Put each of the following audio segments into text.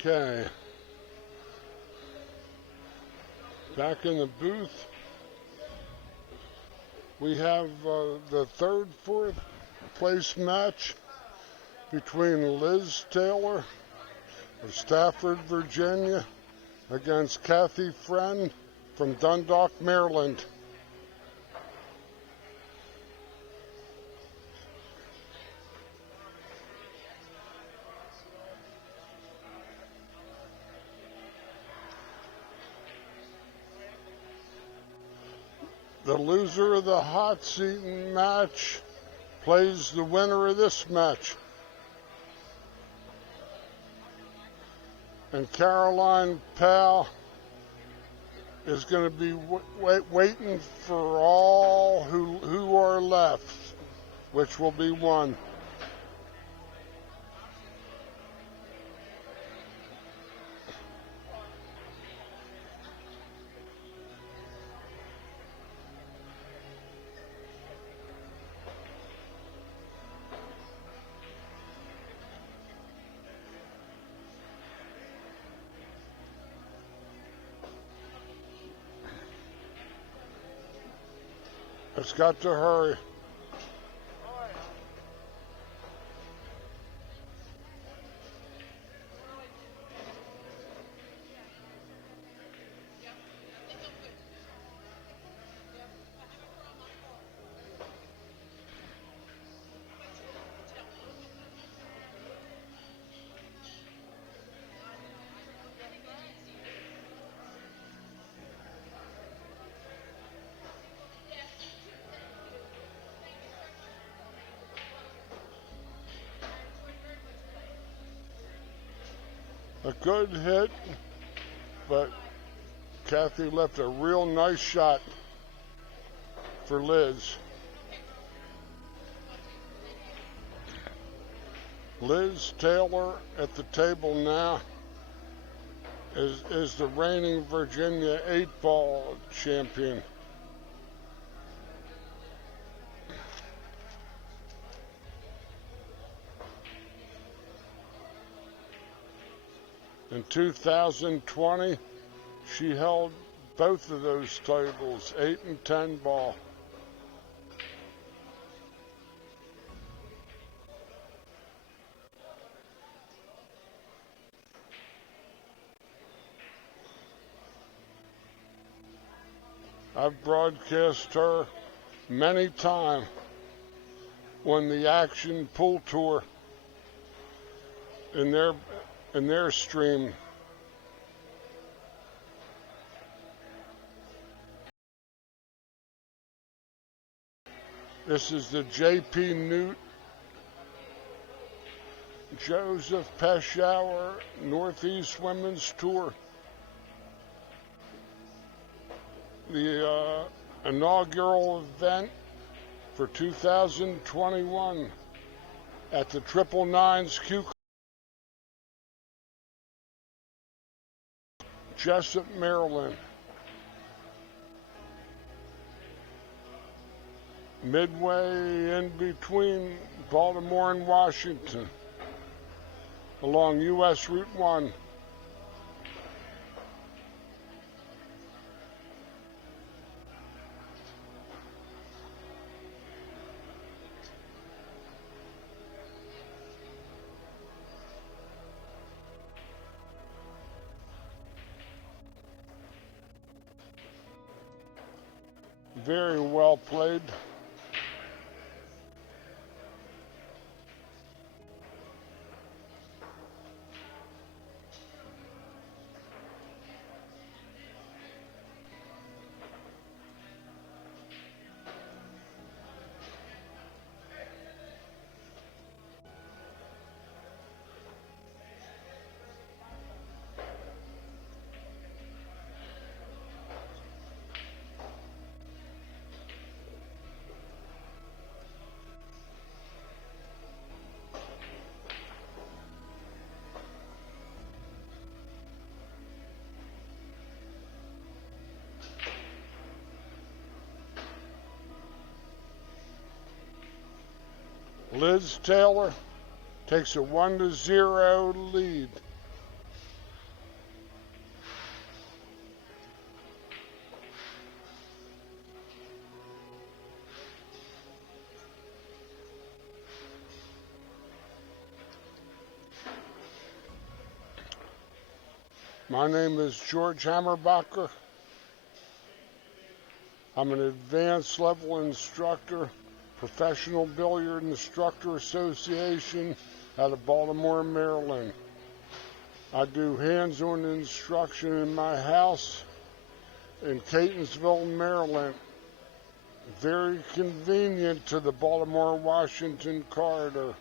Okay. Back in the booth, we have the third, fourth place match between Liz Taylor of Stafford, Virginia, against Kathy Friend from Dundalk, Maryland. The loser of the hot seat match plays the winner of this match. And Caroline Powell is going to be waiting for all who are left, which will be one. It's got to hurry. A good hit, but Kathy left a real nice shot for Liz. Liz Taylor at the table now is the reigning Virginia 8-ball champion. In 2020, she held both of those titles, 8 and 10 ball. I've broadcast her many times on the Action Pool Tour in their stream. This is the JPNEWT Joseph Peshawar Northeast Women's Tour. The inaugural event for 2021 at the 999's Q Jessup, Maryland. Midway in between Baltimore and Washington, along US Route 1. Very well played. Liz Taylor takes a 1-0 lead. My name is George Hammerbacher. I'm an advanced level instructor, Professional Billiard Instructor Association out of Baltimore, Maryland. I do hands-on instruction in my house in Catonsville, Maryland. Very convenient to the Baltimore-Washington corridor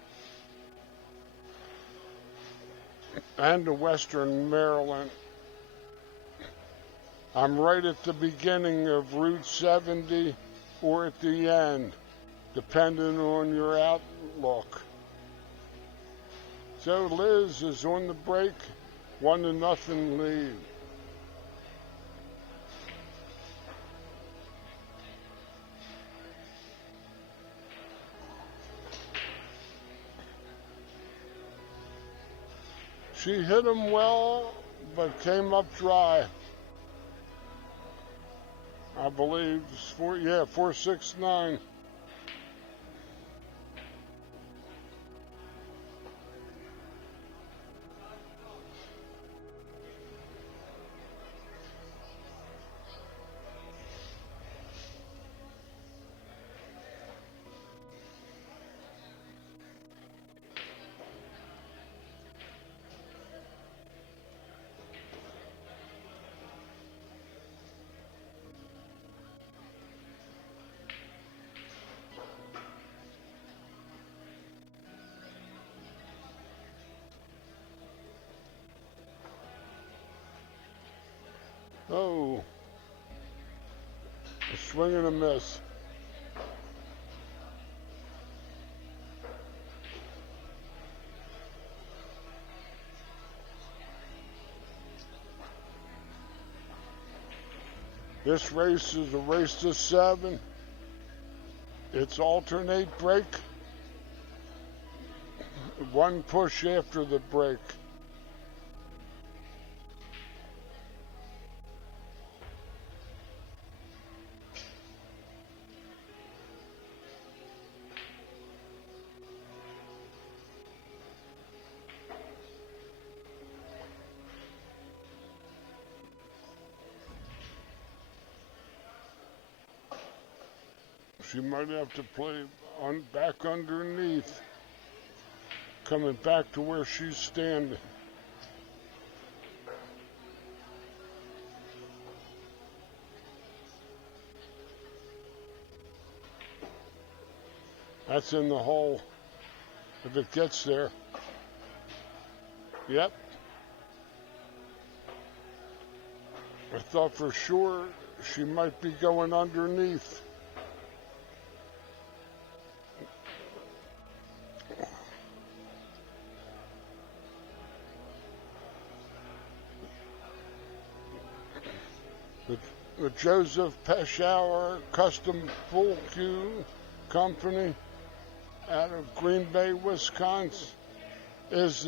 and to Western Maryland. I'm right at the beginning of Route 70 or at the end, depending on your outlook. So Liz is on the break, 1-0 lead. She hit him well, but came up dry. I believe it's 4-6-9. Oh, a swing and a miss. This race is a race to 7. It's alternate break. One push after the break. She might have to play back underneath, coming back to where she's standing. That's in the hole, if it gets there. Yep. I thought for sure she might be going underneath. The Joseph Peshauer Custom Pool Cue Company out of Green Bay, Wisconsin is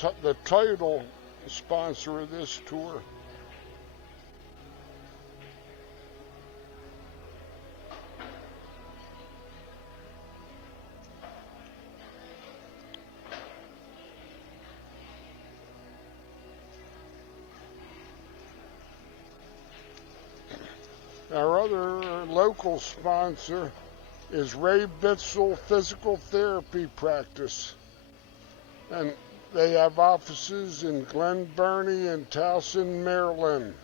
the title sponsor of this tour. Our other local sponsor is Ray Bitzel Physical Therapy Practice, and they have offices in Glen Burnie and Towson, Maryland.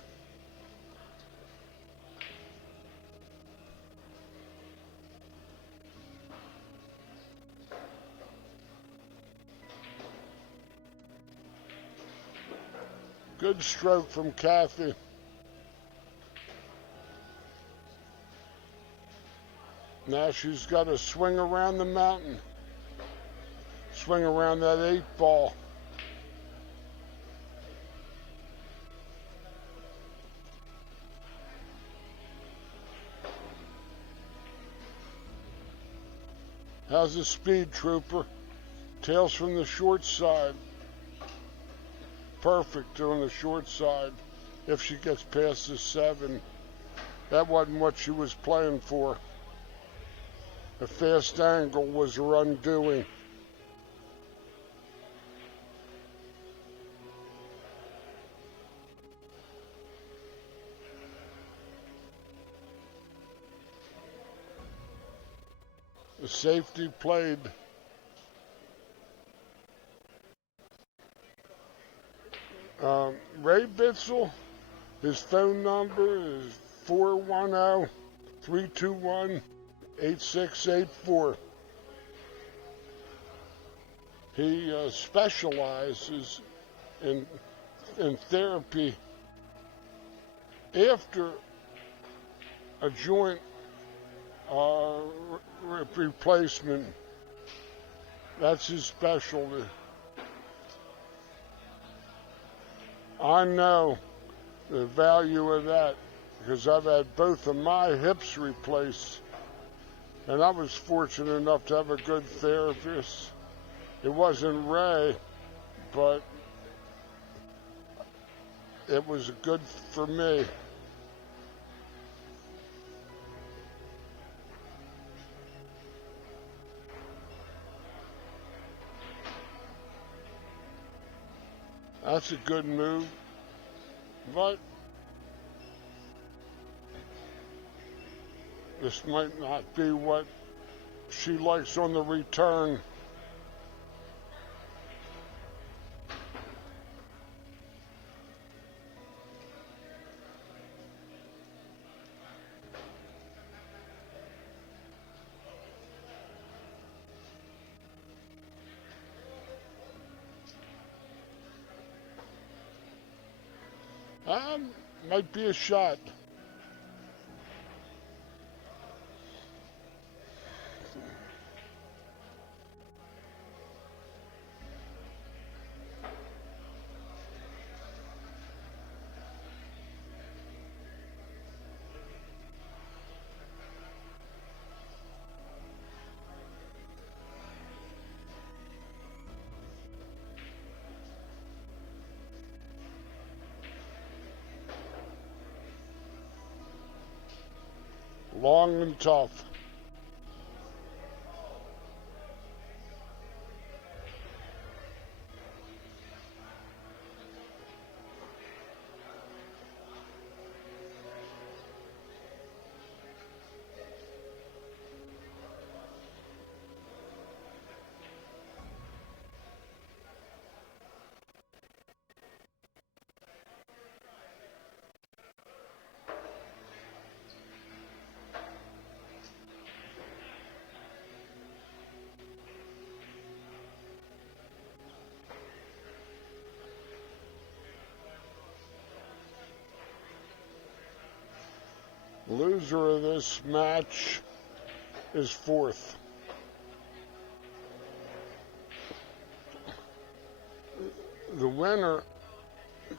Good stroke from Kathy. Now she's got to swing around the mountain. Swing around that 8 ball. How's the speed, Trooper? Tails from the short side. Perfect on the short side. If she gets past the 7. That wasn't what she was playing for. The fast angle was her undoing. The safety played. Ray Bitzel, his phone number is 410-321-8684. He specializes in therapy after a joint replacement. That's his specialty. I know the value of that because I've had both of my hips replaced, and I was fortunate enough to have a good therapist. It wasn't Ray, but it was good for me. That's a good move, but this might not be what she likes on the return. Might be a shot. Long and tough. Loser of this match is fourth. The winner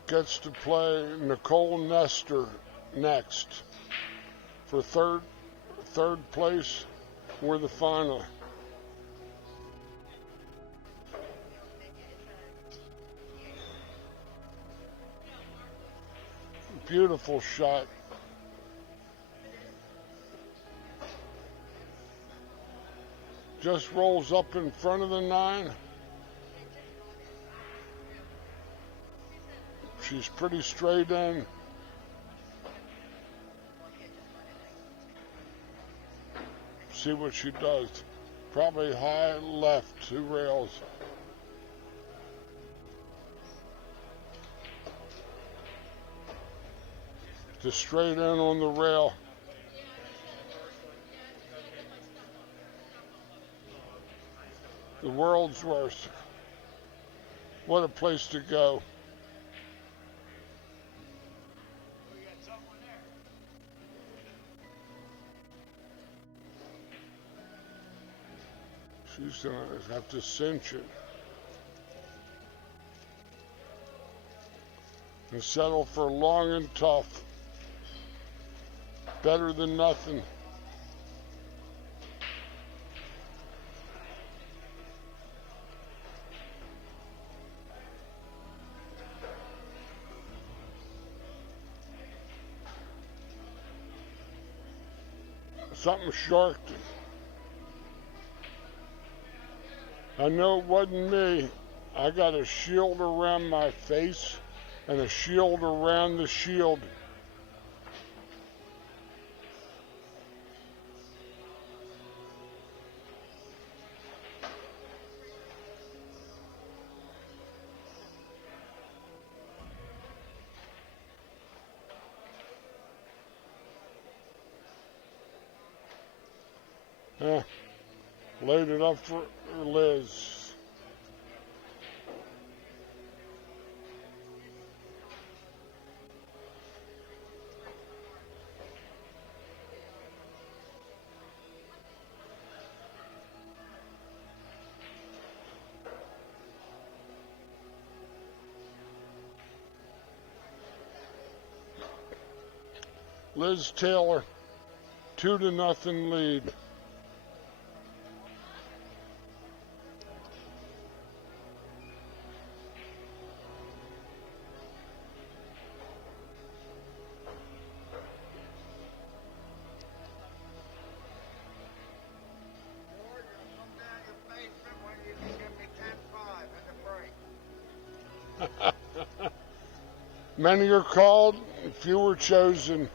gets to play Nicole Nestor next for third place for the final. Beautiful shot. Just rolls up in front of the 9. She's pretty straight in. See what she does. Probably high left, 2 rails. Just straight in on the rail. The world's worst. What a place to go. She's gonna have to cinch it and settle for long and tough. Better than nothing. Something sharked. I know it wasn't me. I got a shield around my face and a shield around the shield. Huh. Laid it up for Liz. Liz Taylor, 2-0 lead. Many are called, few are chosen.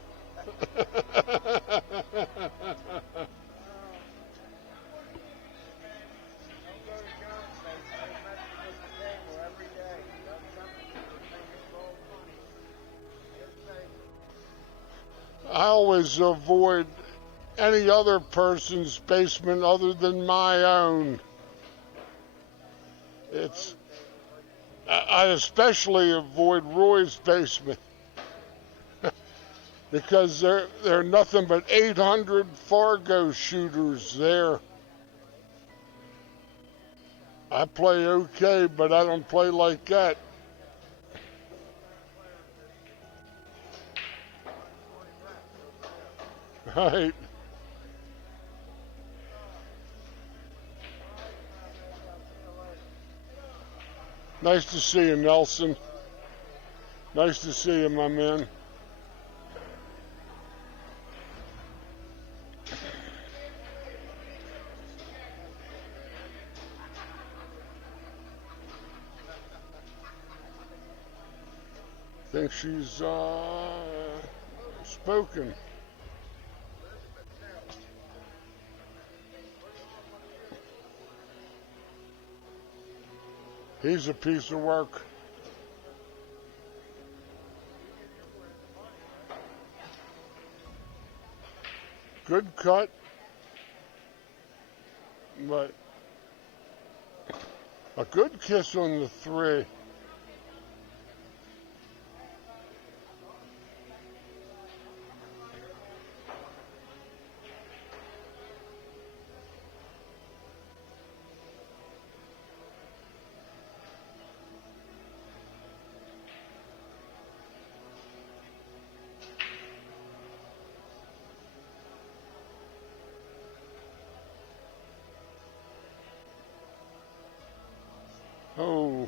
I always avoid any other person's basement other than my own. I especially avoid Roy's basement because there are nothing but 800 Fargo shooters there. I play okay, but I don't play like that. Right. Nice to see you, Nelson. Nice to see you, my man. Think she's spoken. He's a piece of work. Good cut, but a good kiss on the 3. Oh,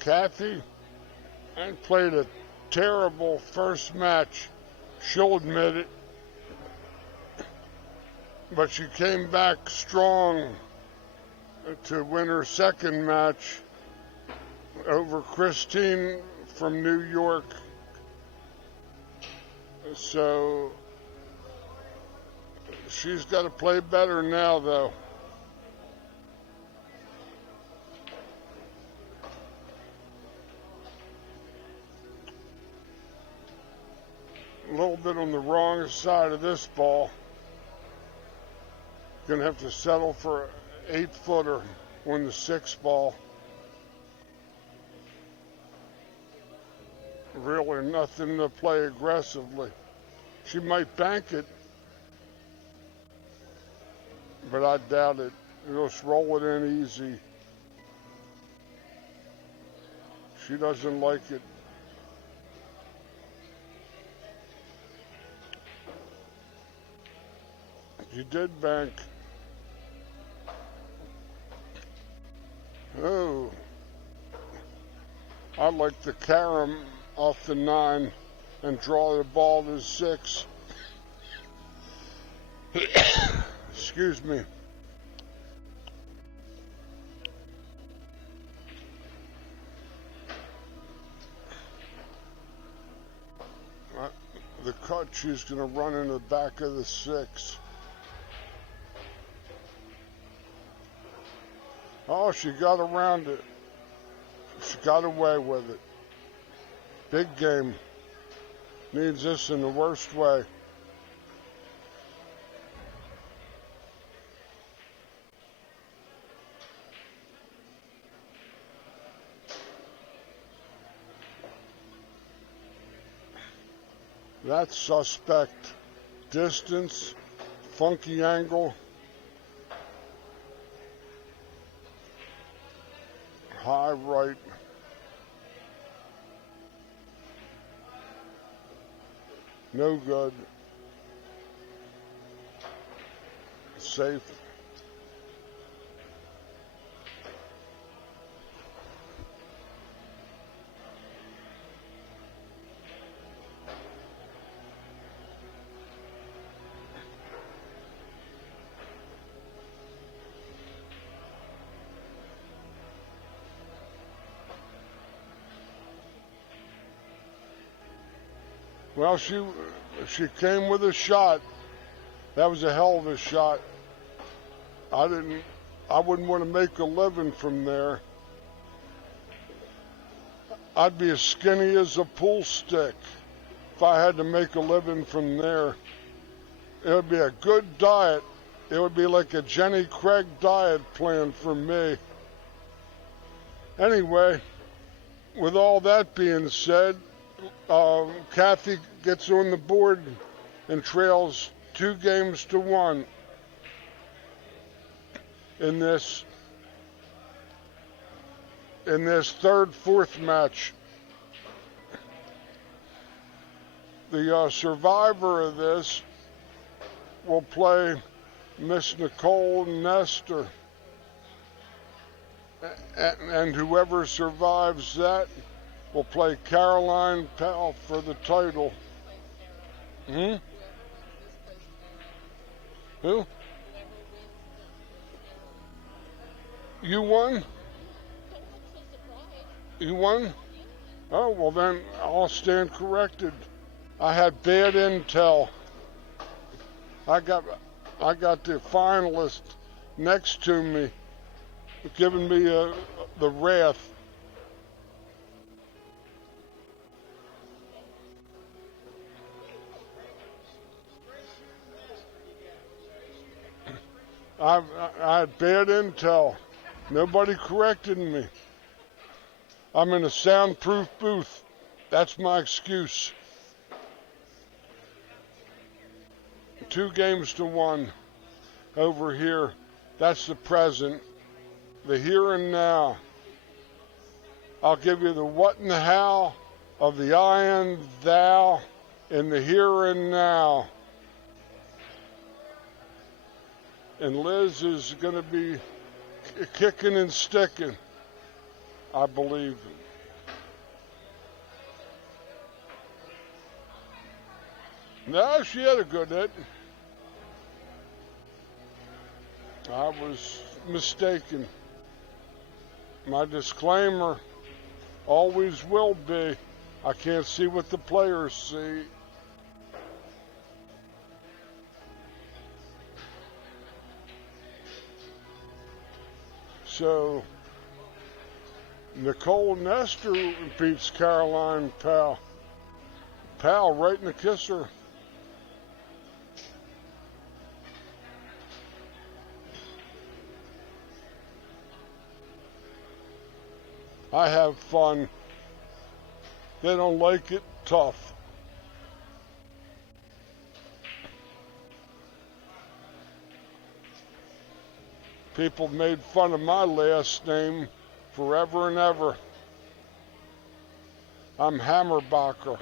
Kathy, I played a terrible first match. She'll admit it. But she came back strong to win her second match over Christine from New York. So she's got to play better now, though. A little bit on the wrong side of this ball. Gonna have to settle for an 8-footer on the 6 ball. Really nothing to play aggressively. She might bank it, but I doubt it. Just roll it in easy. She doesn't like it. You did bank. Oh, I'd like to carom off the 9 and draw the ball to 6. Excuse me. The cut, she's going to run in the back of the 6. Oh, she got around it. She got away with it. Big game. Needs this in the worst way. That's suspect. Distance, funky angle, high right. No good. Safe. Well, she came with a shot. That was a hell of a shot. I wouldn't want to make a living from there. I'd be as skinny as a pool stick if I had to make a living from there. It would be a good diet. It would be like a Jenny Craig diet plan for me. Anyway, with all that being said, Kathy gets on the board and trails 2-1 in this third, fourth match. The survivor of this will play Miss Nicole Nestor, and whoever survives that will play Caroline Powell for the title. Who? You won? You won? Oh, well then I'll stand corrected. I had bad intel. I got the finalist next to me giving me the wrath. I had bad intel. Nobody corrected me. I'm in a soundproof booth. That's my excuse. 2-1 over here. That's the present. The here and now. I'll give you the what and the how of the I and thou in the here and now. And Liz is going to be kicking and sticking, I believe. No, she had a good hit. I was mistaken. My disclaimer always will be, I can't see what the players see. So, Nicole Nestor beats Caroline Powell. Powell right in the kisser. I have fun. They don't like it, tough. People made fun of my last name forever and ever. I'm Hammerbacher.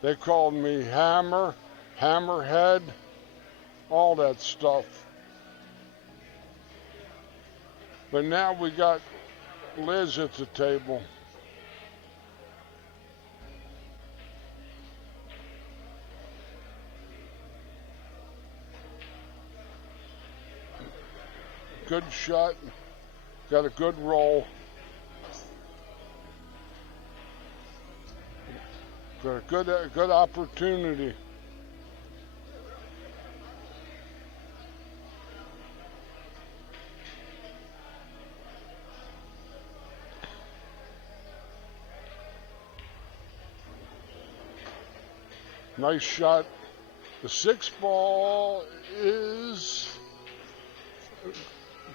They called me Hammer, Hammerhead, all that stuff. But now we got Liz at the table. Good shot, got a good roll. Got a good opportunity. Nice shot. The 6 ball is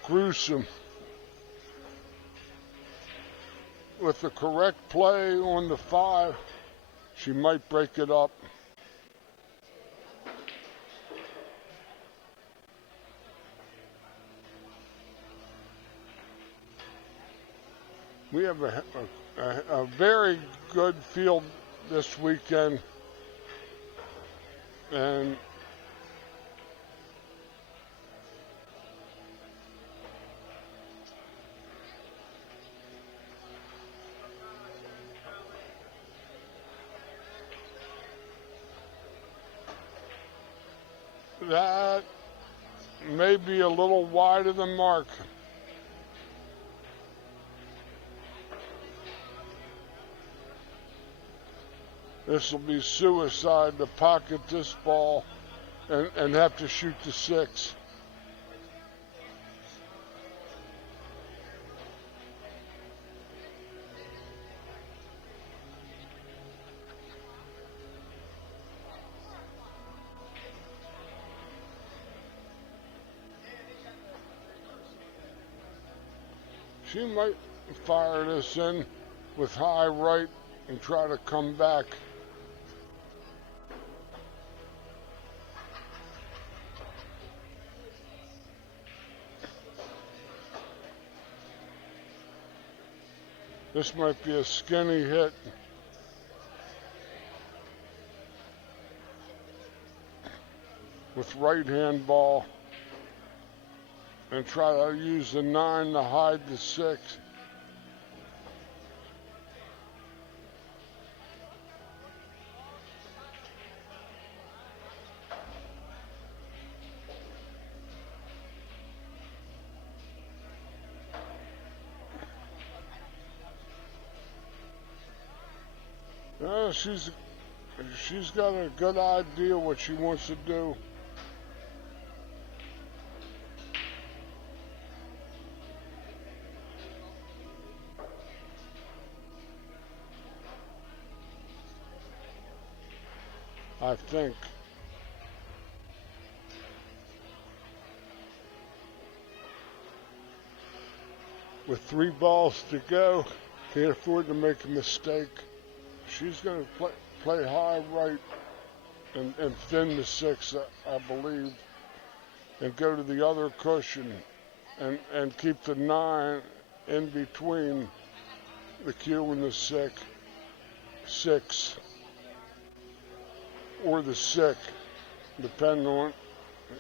gruesome. With the correct play on the 5, she might break it up. We have a very good field this weekend, and that may be a little wide of the mark. This will be suicide to pocket this ball and have to shoot the 6. She might fire this in with high right and try to come back. This might be a skinny hit. With right hand ball. And try to use the 9 to hide the 6. She's got a good idea what she wants to do. I think. With 3 balls to go, can't afford to make a mistake. She's going to play high right and thin the 6, I believe, and go to the other cushion and keep the 9 in between the Q and the 6, or the 6, depending on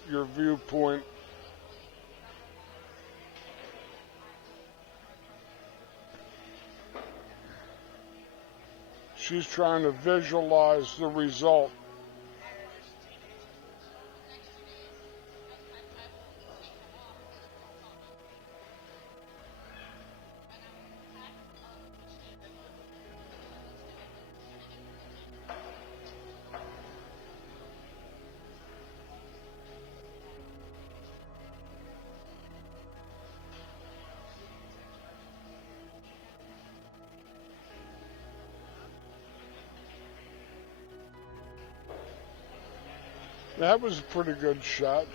your viewpoint. She's trying to visualize the result. That was a pretty good shot.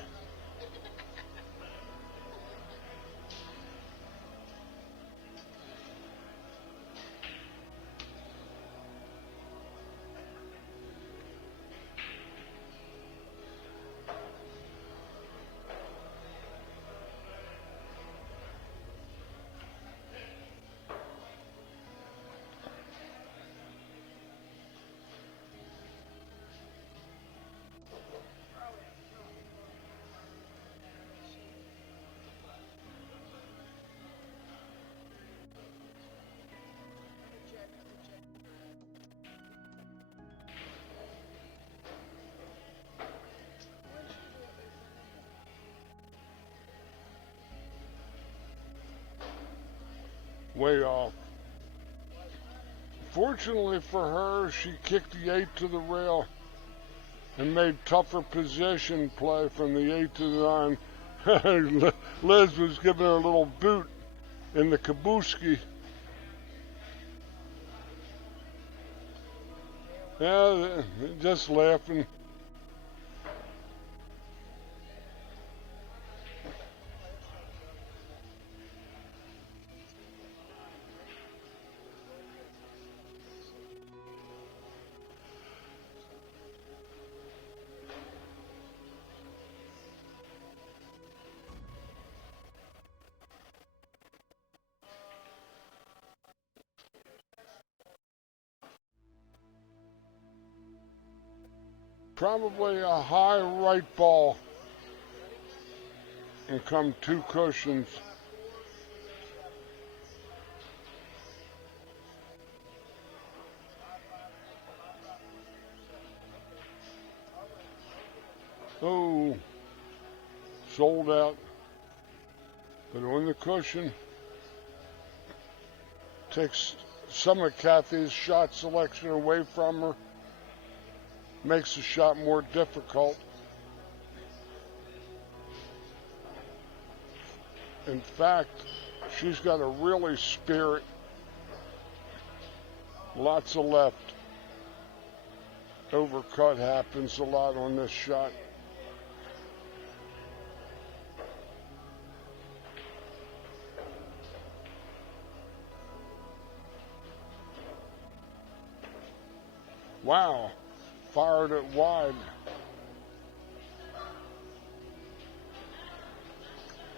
Way off. Fortunately for her, she kicked the 8 to the rail and made tougher position play from the 8 to the 9. Liz was giving her a little boot in the kabuski. Yeah, just laughing. Probably a high right ball and come 2 cushions. Oh, sold out. But on the cushion, takes some of Kathy's shot selection away from her, makes the shot more difficult. In fact, she's got a really spirit. Lots of left. Overcut happens a lot on this shot. Wow, fired it wide.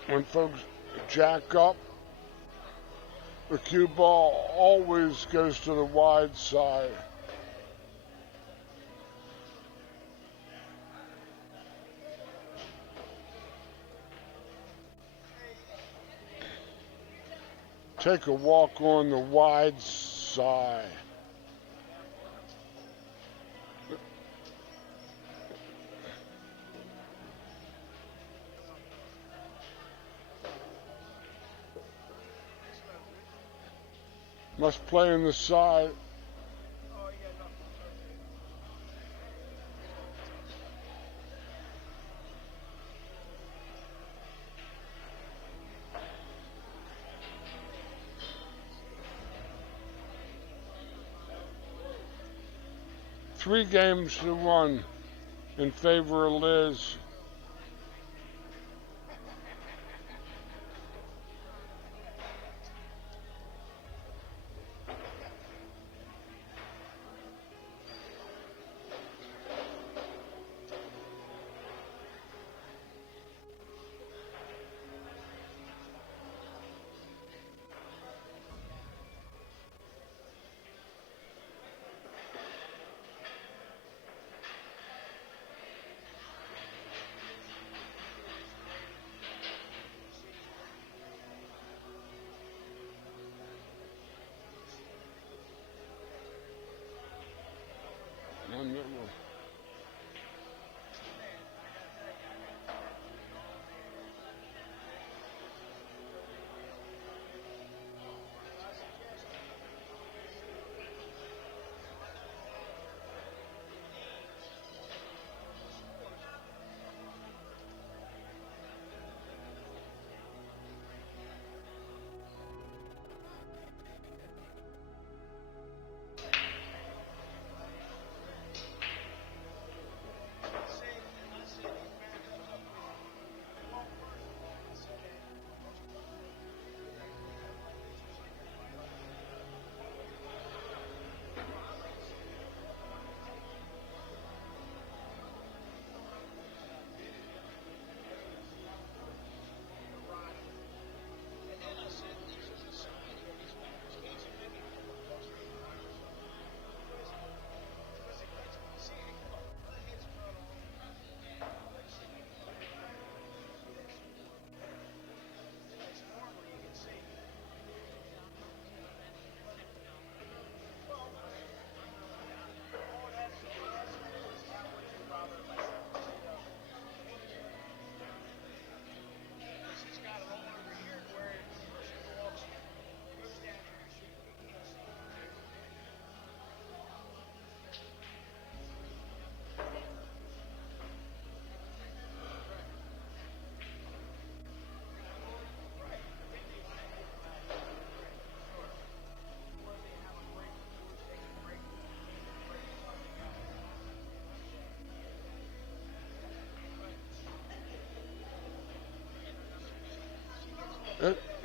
When folks jack up, the cue ball always goes to the wide side. Take a walk on the wide side. Must play in the side. 3 games to 1 in favor of Liz.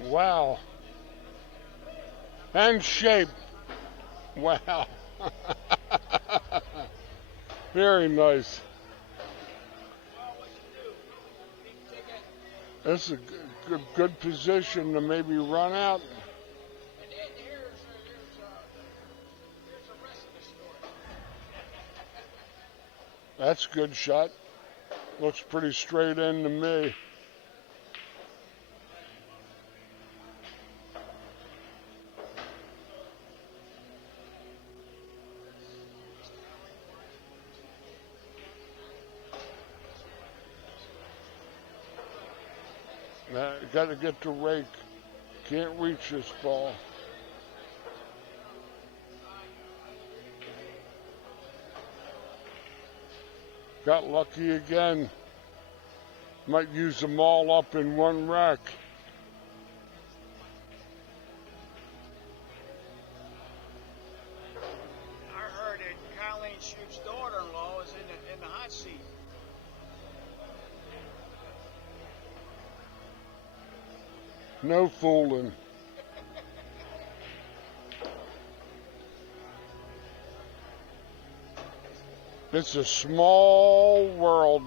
Wow. And shape. Wow. Very nice. That's a good position to maybe run out. That's a good shot. Looks pretty straight in to me. Got to get the rake. Can't reach this ball. Got lucky again. Might use them all up in one rack. I heard that Colleen Shoup's daughter-in-law is in the hot seat. No fooling. It's a small world.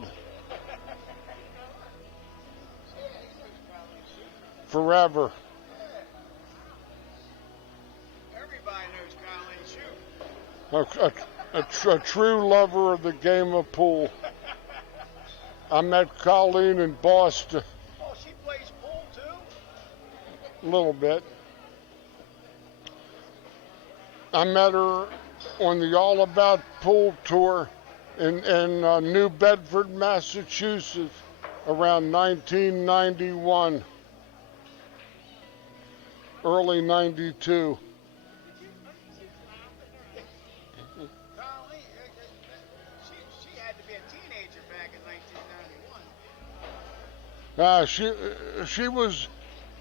Forever. Everybody knows Colleen Shoup. A true lover of the game of pool. I met Colleen in Boston. Oh, she plays pool too? A little bit. I met her on the All About Pool tour in New Bedford, Massachusetts, around 1991, early 92. Colleen, she had to be a teenager back in 1991.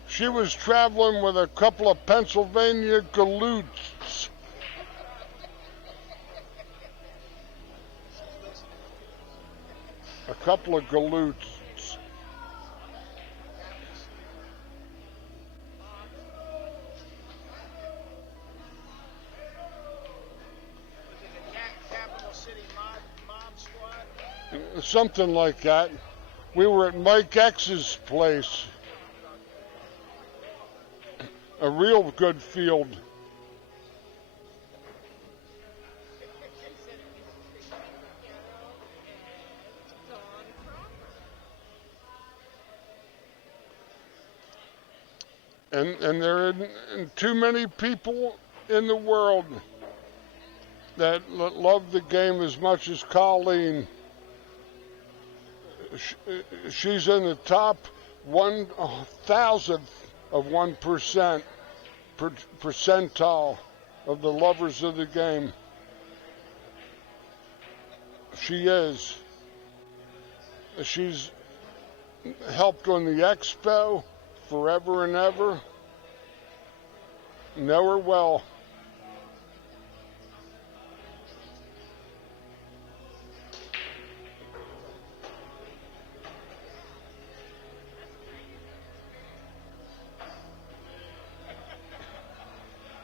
She was traveling with a couple of Pennsylvania galoots. A couple of galoots. Was it the Capital City Mob Squad? Something like that. We were at Mike X's place. A real good field. And there are too many people in the world that love the game as much as Colleen. She's in the top 1,000th of 1% percentile of the lovers of the game. She is. She's helped on the expo forever and ever. Know her well.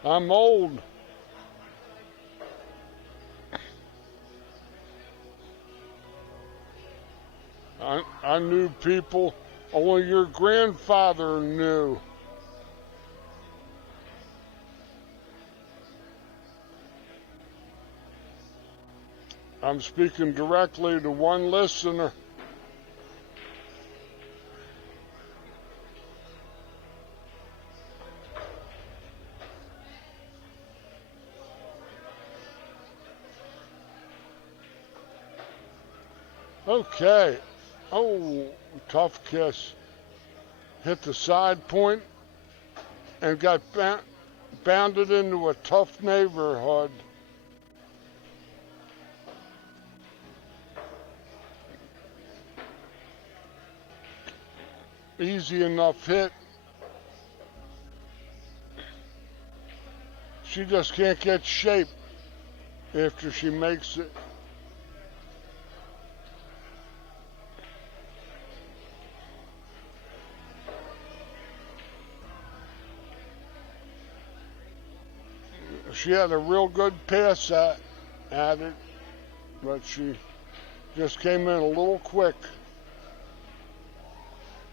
I'm old. I knew people only your grandfather knew. I'm speaking directly to one listener. Okay. Oh, tough kiss. Hit the side point and got bounded into a tough neighborhood. Easy enough hit. She just can't get shape after she makes it. She had a real good pass at it, but she just came in a little quick.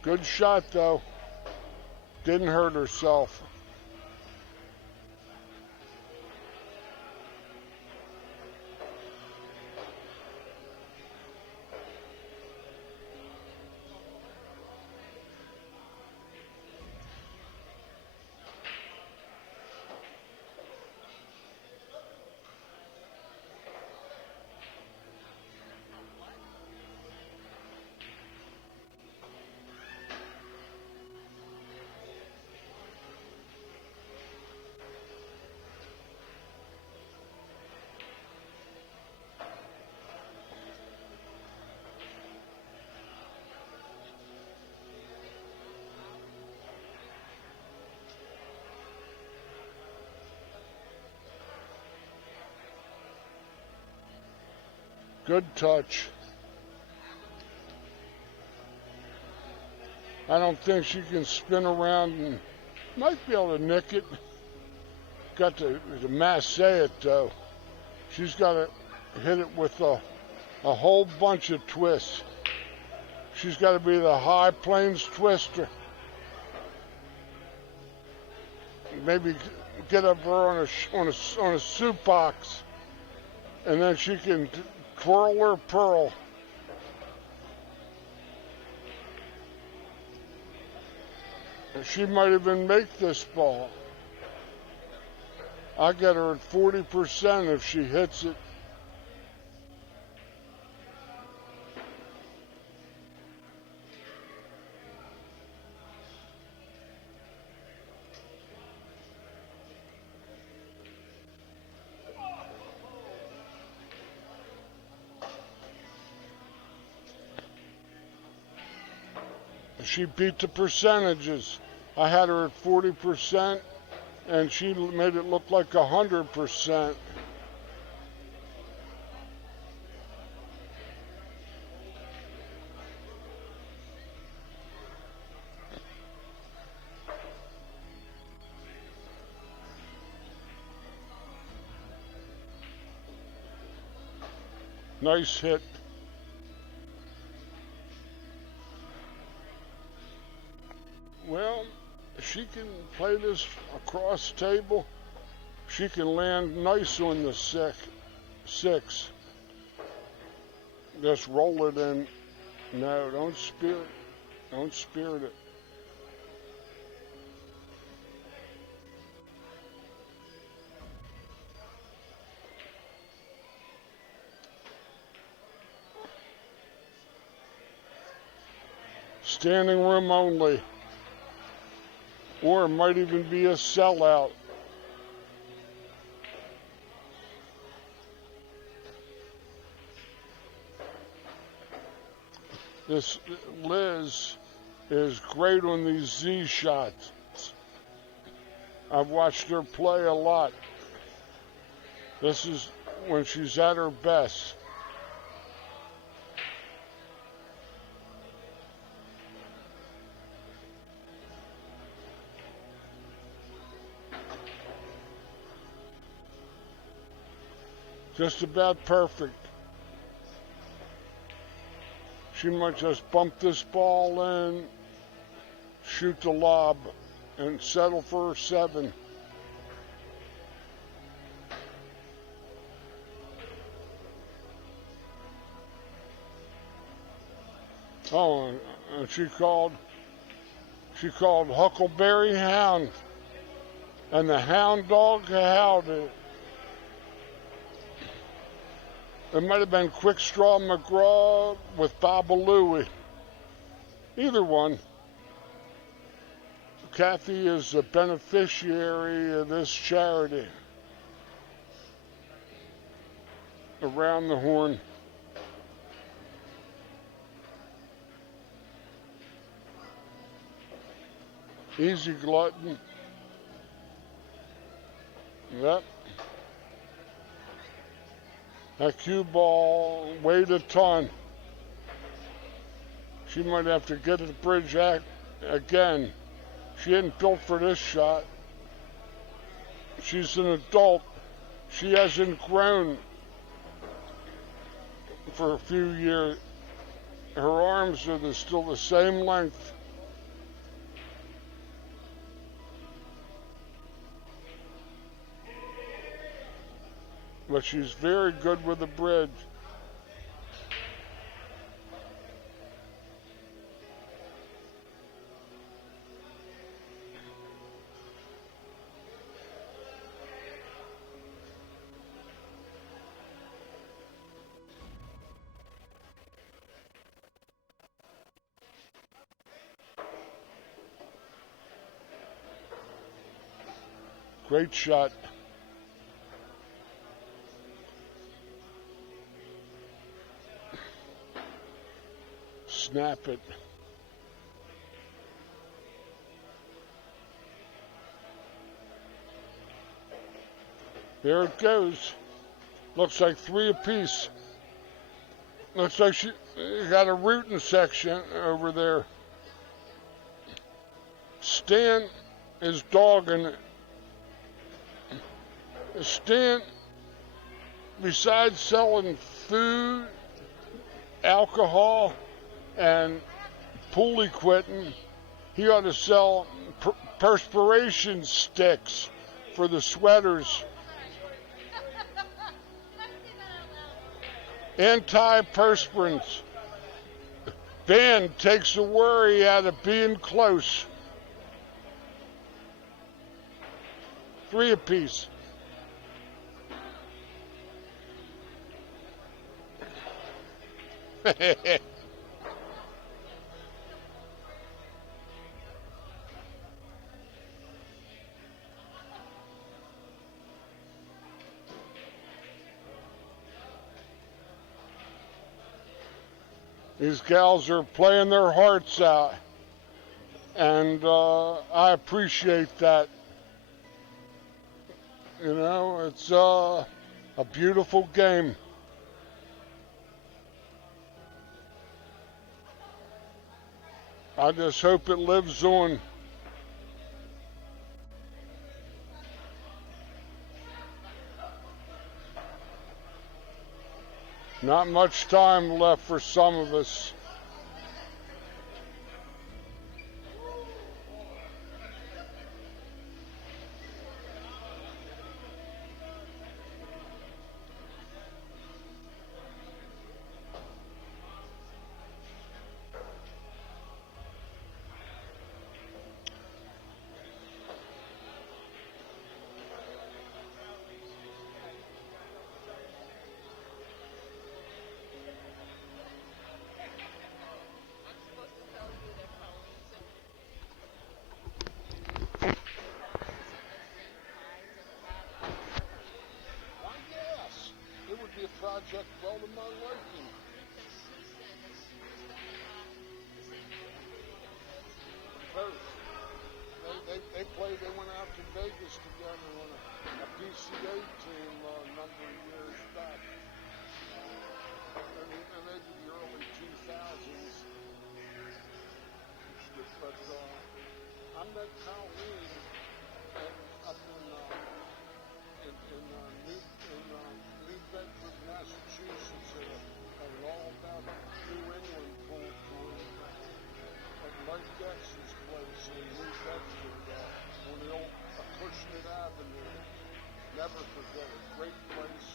Good shot, though. Didn't hurt herself. Good touch. I don't think she can spin around and might be able to nick it. Got to masse it though. She's got to hit it with a whole bunch of twists. She's got to be the high plains twister. Maybe get up her on a soup box, and then she can twirl her pearl. She might even make this ball. I get her at 40% if she hits it. She beat the percentages. I had her at 40%, and she made it look like 100%. Nice hit. Well, she can play this across table. She can land nice on the six. Just roll it in. No, don't spear it. Don't spirit it. Standing room only. Or it might even be a sellout. This Liz is great on these Z shots. I've watched her play a lot. This is when she's at her best. Just about perfect. She might just bump this ball in, shoot the lob, and settle for a 7. Oh, and she called Huckleberry Hound, and the hound dog howled it. It might have been Quick Straw McGraw with Babalooey. Either one. Kathy is a beneficiary of this charity. Around the horn. Easy glutton. Yep. That cue ball weighed a ton. She might have to get to the bridge again. She isn't built for this shot. She's an adult. She hasn't grown for a few years. Her arms are still the same length. But she's very good with the bridge. Great shot. Snap it. There it goes. Looks like 3 apiece. Looks like she got a rooting section over there. Stan is dogging it. Stan, besides selling food, alcohol, and pool equipment, he ought to sell perspiration sticks for the sweaters. Antiperspirants. Van takes the worry out of being close. 3 apiece. These gals are playing their hearts out, and I appreciate that. You know, it's a beautiful game. I just hope it lives on. Not much time left for some of us. Project well to my liking. Both. They went out to Vegas together on a PCA team a number of years back. And maybe the early 2000s. But I met Colleen up in New Bedford, Massachusetts, at an all-about New England pool tour at Mike Dex's place in New Bedford on the old Acushnet Avenue. Never forget it. Great place.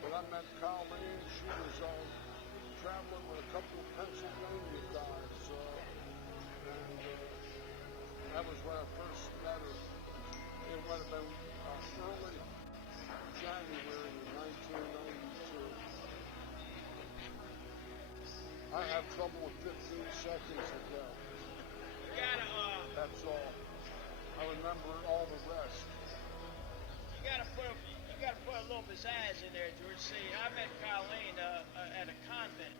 When I met Colleen, she was traveling with a couple of Pennsylvania guys, and that was when I first met her. It would have been early January of 1992. I have trouble with 15 seconds ago. That's all. I remember all the rest. You gotta put a little pizzazz in there, George. See, I met Colleen at a convent.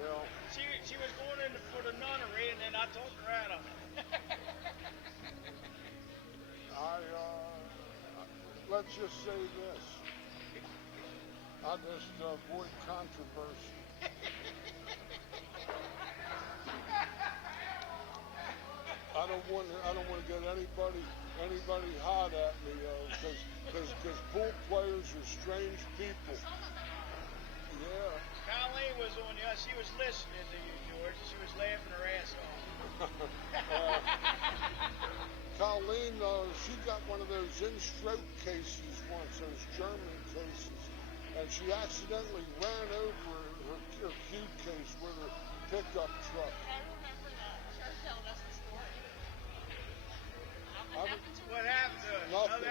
Well, she was going in for the nunnery, and then I talked her out of it. Let's just say this. I just avoid controversy. I don't want to get anybody hot at me, because pool players are strange people. Yeah. Colleen was on you. She was listening to you, George. She was laughing her ass off. Colleen, she got one of those in-stroke cases once, those German cases, and she accidentally ran over her cube case with her pickup truck. I remember that. Her telling us the story. What happened to her? Nothing.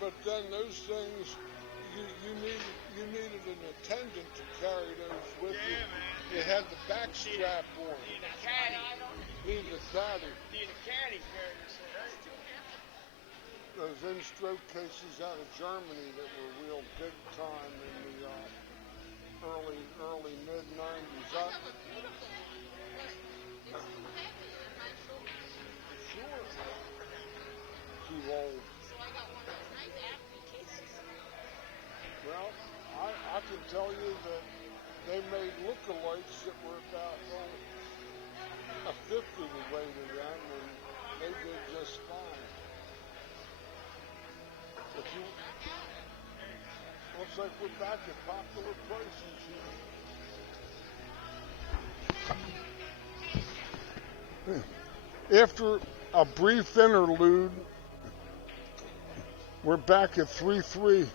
But then those things, you needed an attendant to carry those with you. Yeah, man. You had the back strap on. Need a caddy. Needed a caddy. Need a caddy carrying this thing. Those in-stroke cases out of Germany that were real big time in the early mid-90s. Sure. Too old. So I got one of those nice acne cases. can tell you that they made lookalikes that were about a 50th away to them, and they did just fine. If you, looks like we're back at popular prices here. After a brief interlude, we're back at 3-3.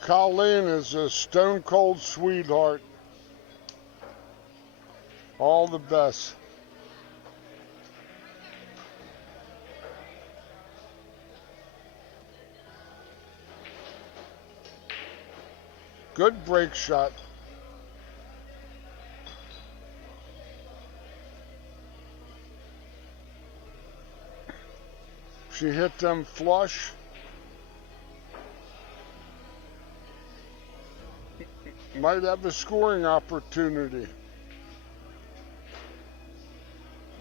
Colleen is a stone cold sweetheart. All the best. Good break shot. She hit them flush. Might have a scoring opportunity.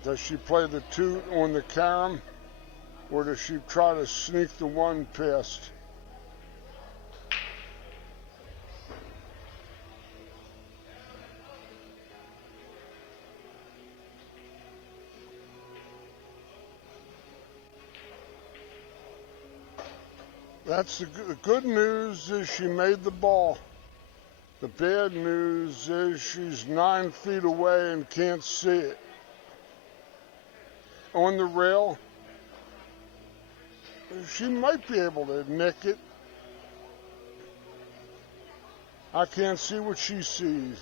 Does she play the 2 on the carom, or does she try to sneak the 1 past? That's the good news is she made the ball. The bad news is she's 9 feet away and can't see it. On the rail, she might be able to nick it. I can't see what she sees.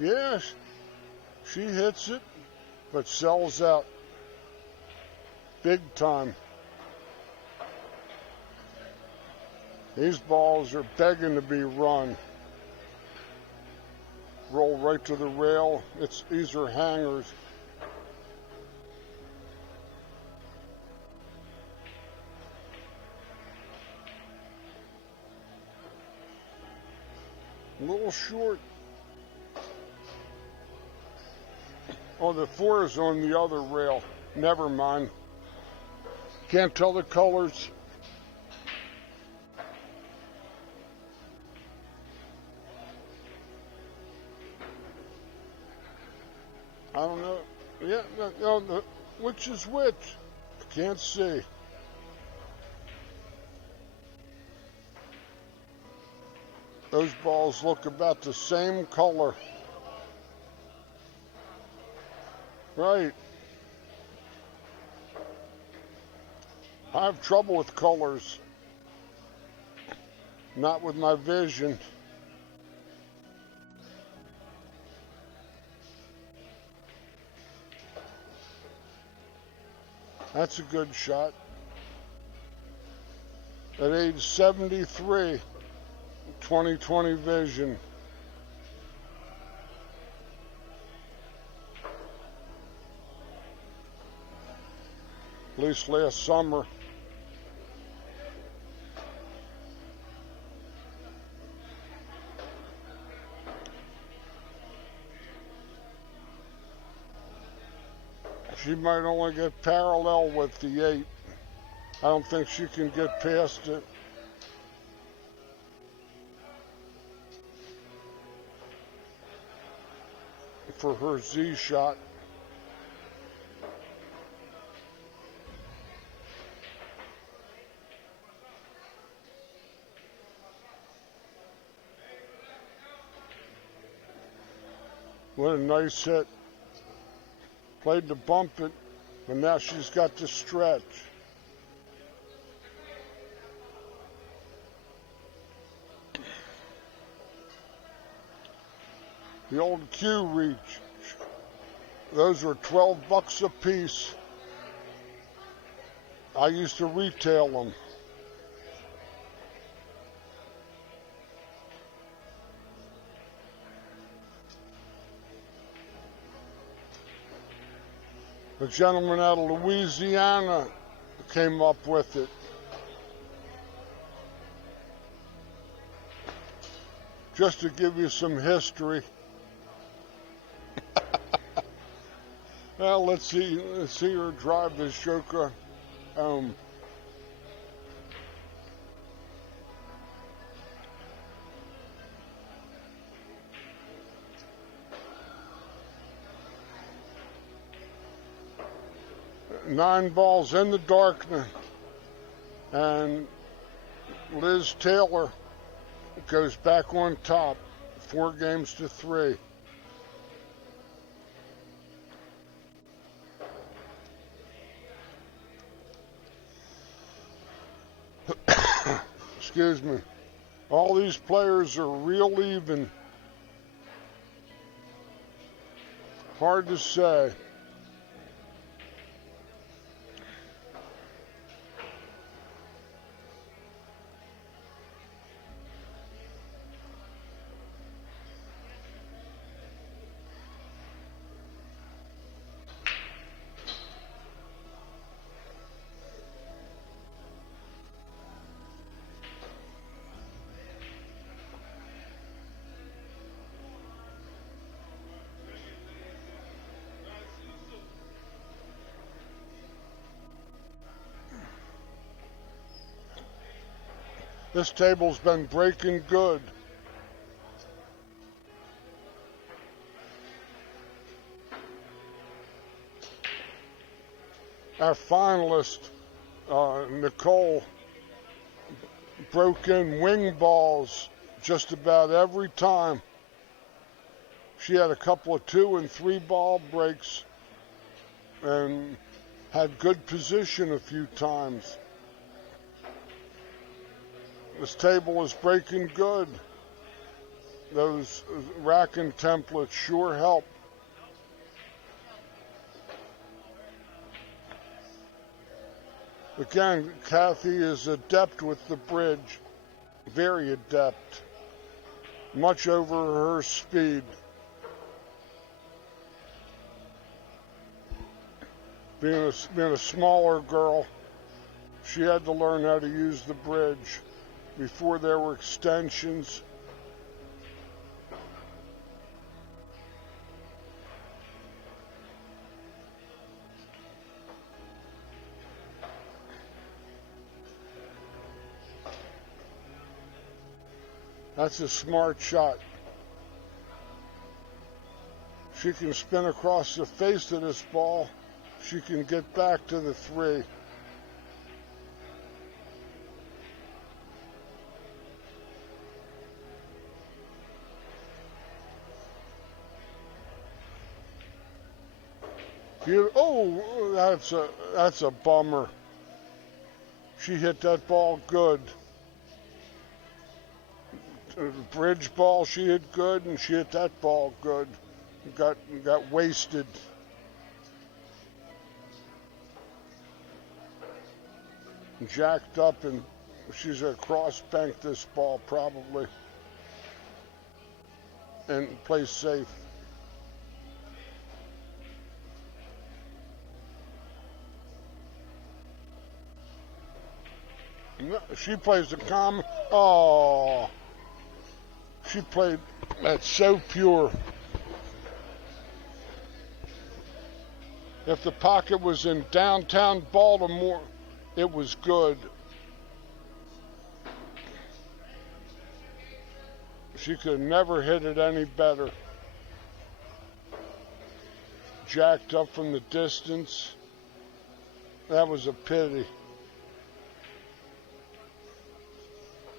Yes, she hits it, but sells out big time. These balls are begging to be run. Roll right to the rail. These are hangers. A little short. Oh, the 4 is on the other rail. Never mind. Can't tell the colors. I don't know. Yeah, no, which is which? Can't see. Those balls look about the same color. Right. I have trouble with colors. Not with my vision. That's a good shot. At age 73, 20/20 vision. At least last summer. She might only get parallel with the 8. I don't think she can get past it. For her Z shot. What a nice hit. Played to bump it, but now she's got to stretch. The old Q reach. Those were 12 bucks a piece. I used to retail them. The gentleman out of Louisiana came up with it. Just to give you some history. Well, let's see her drive this Shoka home. Nine balls in the darkness, and Liz Taylor goes back on top, 4-3. Excuse me. All these players are real even. Hard to say. This table's been breaking good. Our finalist, Nicole, broke in wing balls just about every time. She had a couple of 2 and 3 ball breaks and had good position a few times. This table is breaking good. Those racking templates sure help. Again, Kathy is adept with the bridge, very adept, much over her speed. Being a smaller girl, she had to learn how to use the bridge. Before there were extensions. That's a smart shot. She can spin across the face of this ball. She can get back to the 3. Oh, that's a bummer. She hit that ball good. The bridge ball she hit good, and she hit that ball good. Got wasted. Jacked up, and she's gonna cross bank this ball probably and play safe. She plays the common. Oh, she played that so pure. If the pocket was in downtown Baltimore, it was good. She could never hit it any better. Jacked up from the distance. That was a pity.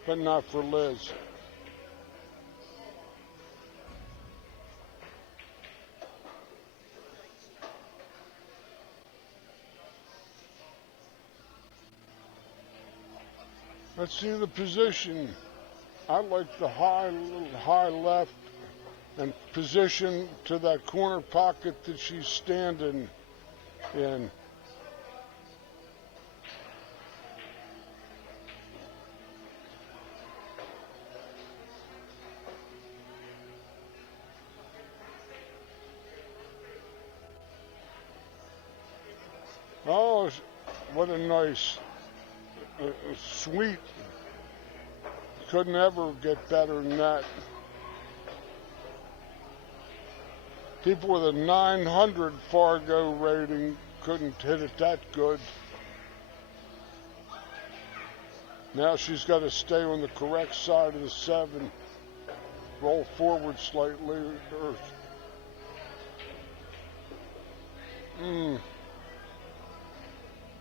But not for Liz. Let's see the position. I like the high left and position to that corner pocket that she's standing in. Oh, what a nice, sweet. Couldn't ever get better than that. People with a 900 Fargo rating couldn't hit it that good. Now she's got to stay on the correct side of the 7. Roll forward slightly.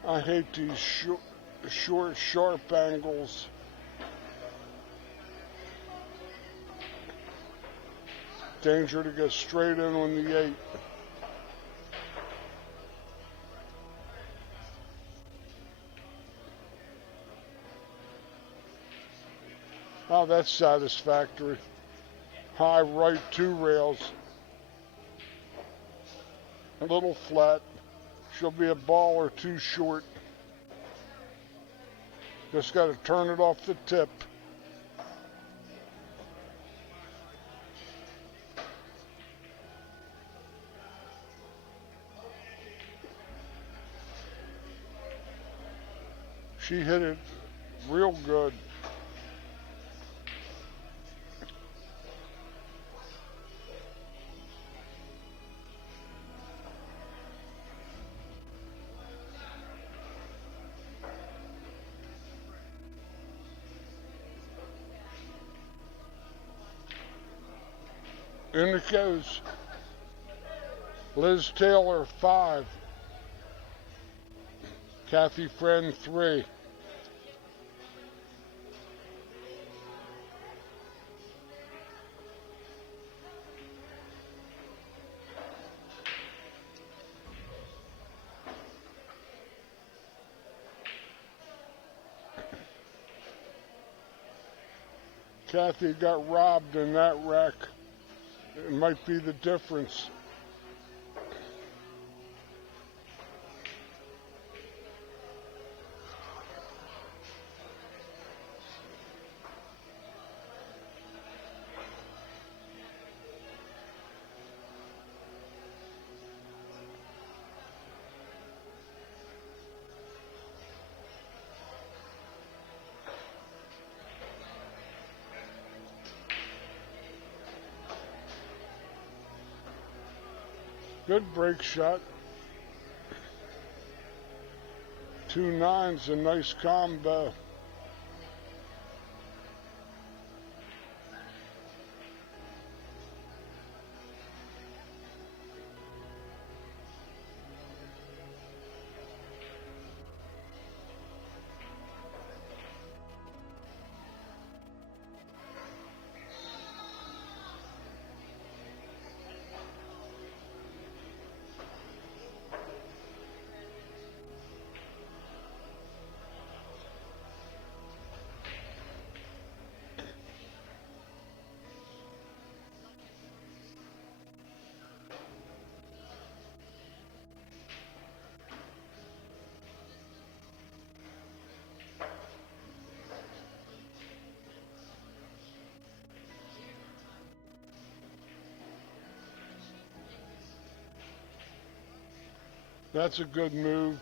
I hate these short, sharp angles. Danger to get straight in on the 8. Oh, that's satisfactory. High right 2 rails. A little flat. She'll be a ball or 2 short. Just got to turn it off the tip. She hit it real good. In it goes. Liz Taylor 5. Kathy Friend 3. Kathy got robbed in that wreck. It might be the difference. Good break shot. 2 9's a nice combo. That's a good move.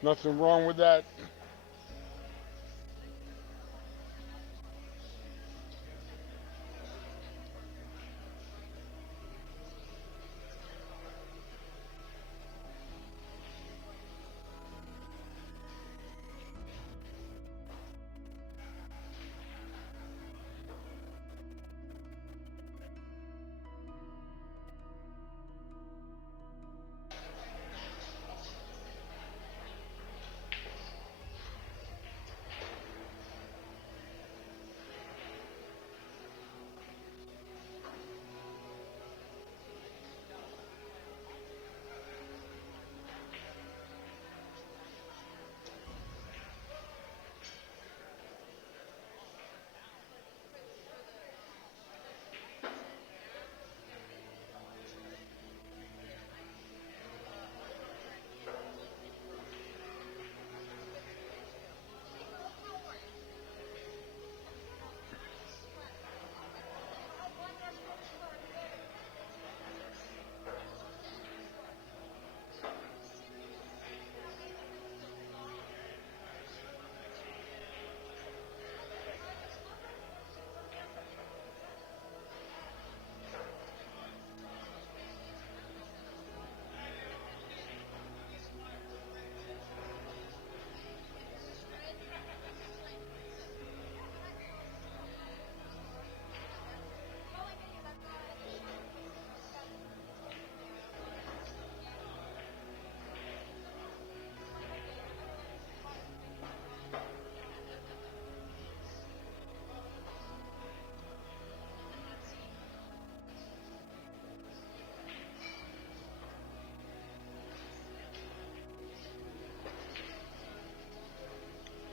Nothing wrong with that.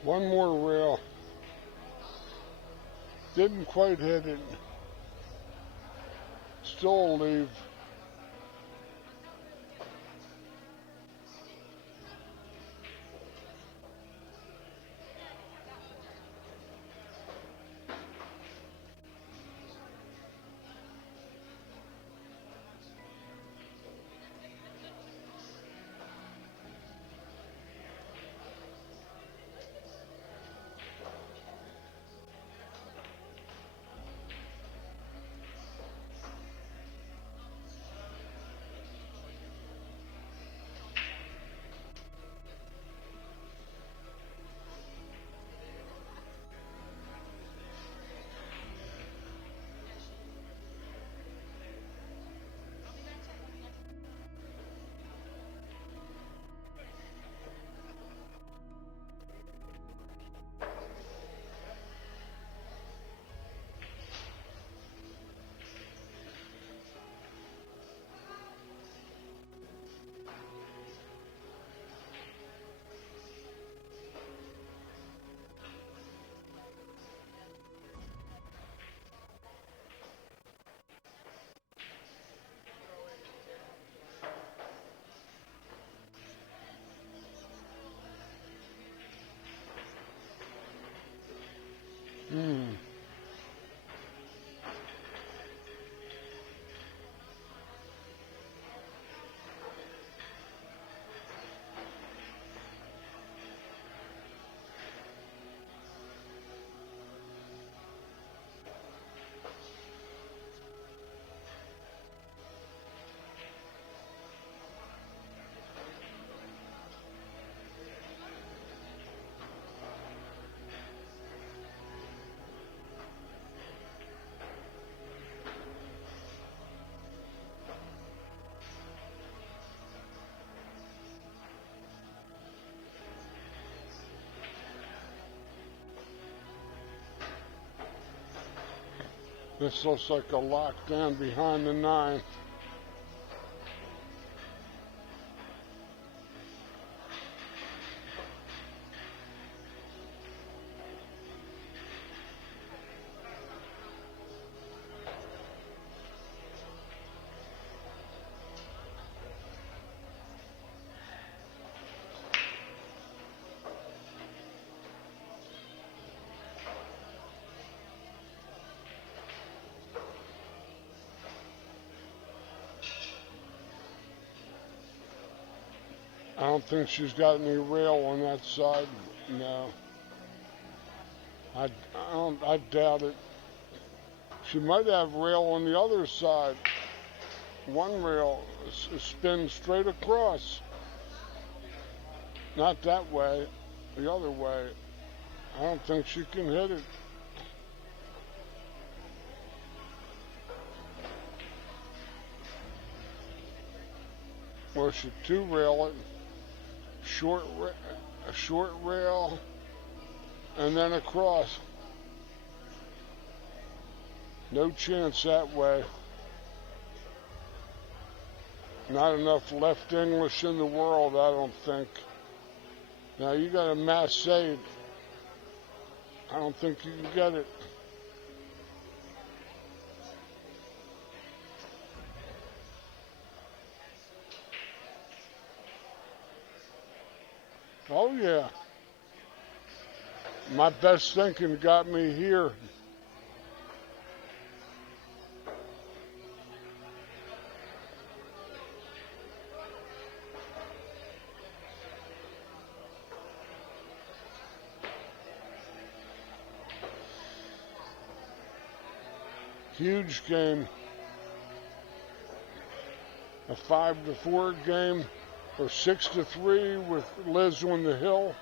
One more rail. Didn't quite hit it. Still a leave. This looks like a lockdown behind the 9. I don't think she's got any rail on that side. No. I doubt it. She might have rail on the other side. One rail spins straight across. Not that way, the other way. I don't think she can hit it. Or she two-rail it. A short rail, and then across. No chance that way. Not enough left English in the world, I don't think. Now you got a Massade. I don't think you can get it. Oh yeah. My best thinking got me here. Huge game. A 5-4 game, or 6-3 with Liz on the hill.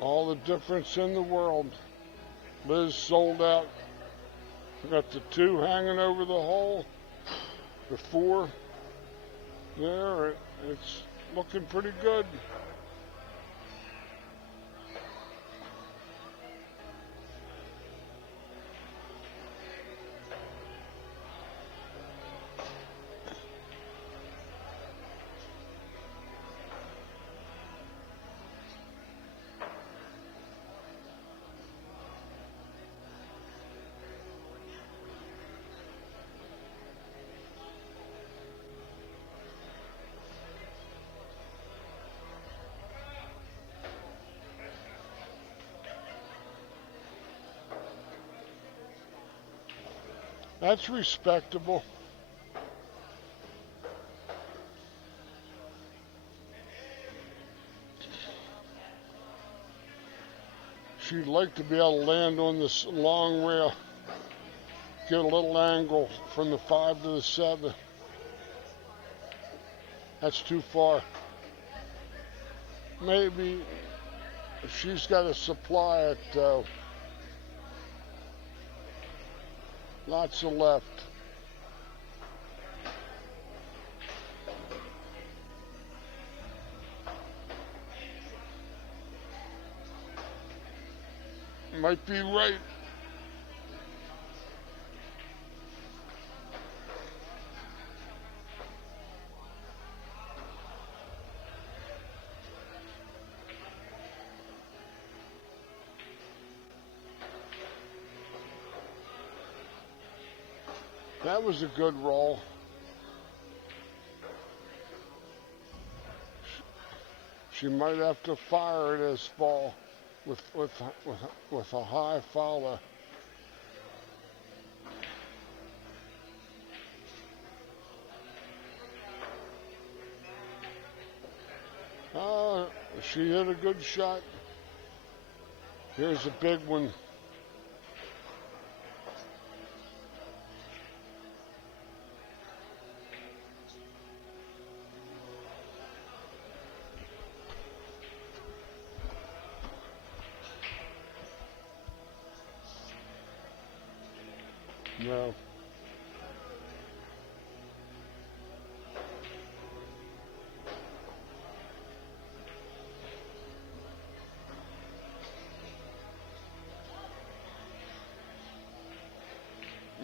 All the difference in the world. Liz sold out. Got the 2 hanging over the hole. The 4 there. It's looking pretty good. That's respectable. She'd like to be able to land on this long rail, get a little angle from the 5 to the 7. That's too far. Maybe she's got to supply it though. Lots of left. Might be right. That was a good roll. She might have to fire this ball with a high follow. She hit a good shot. Here's a big one. No.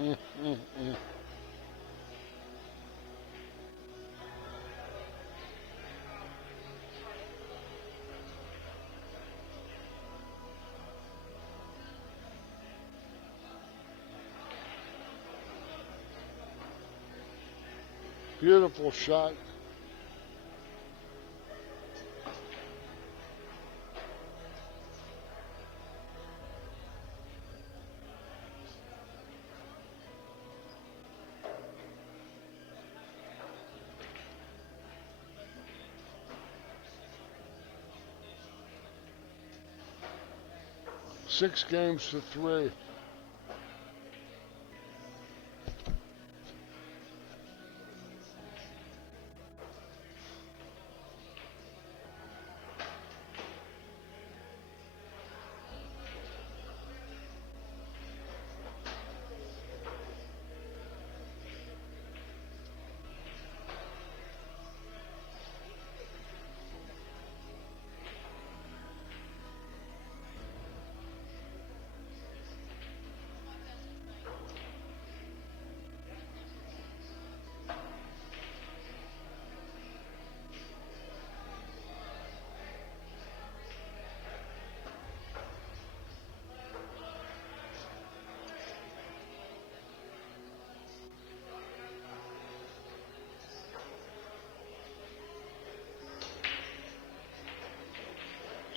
Mm. Beautiful shot. Six games to 3.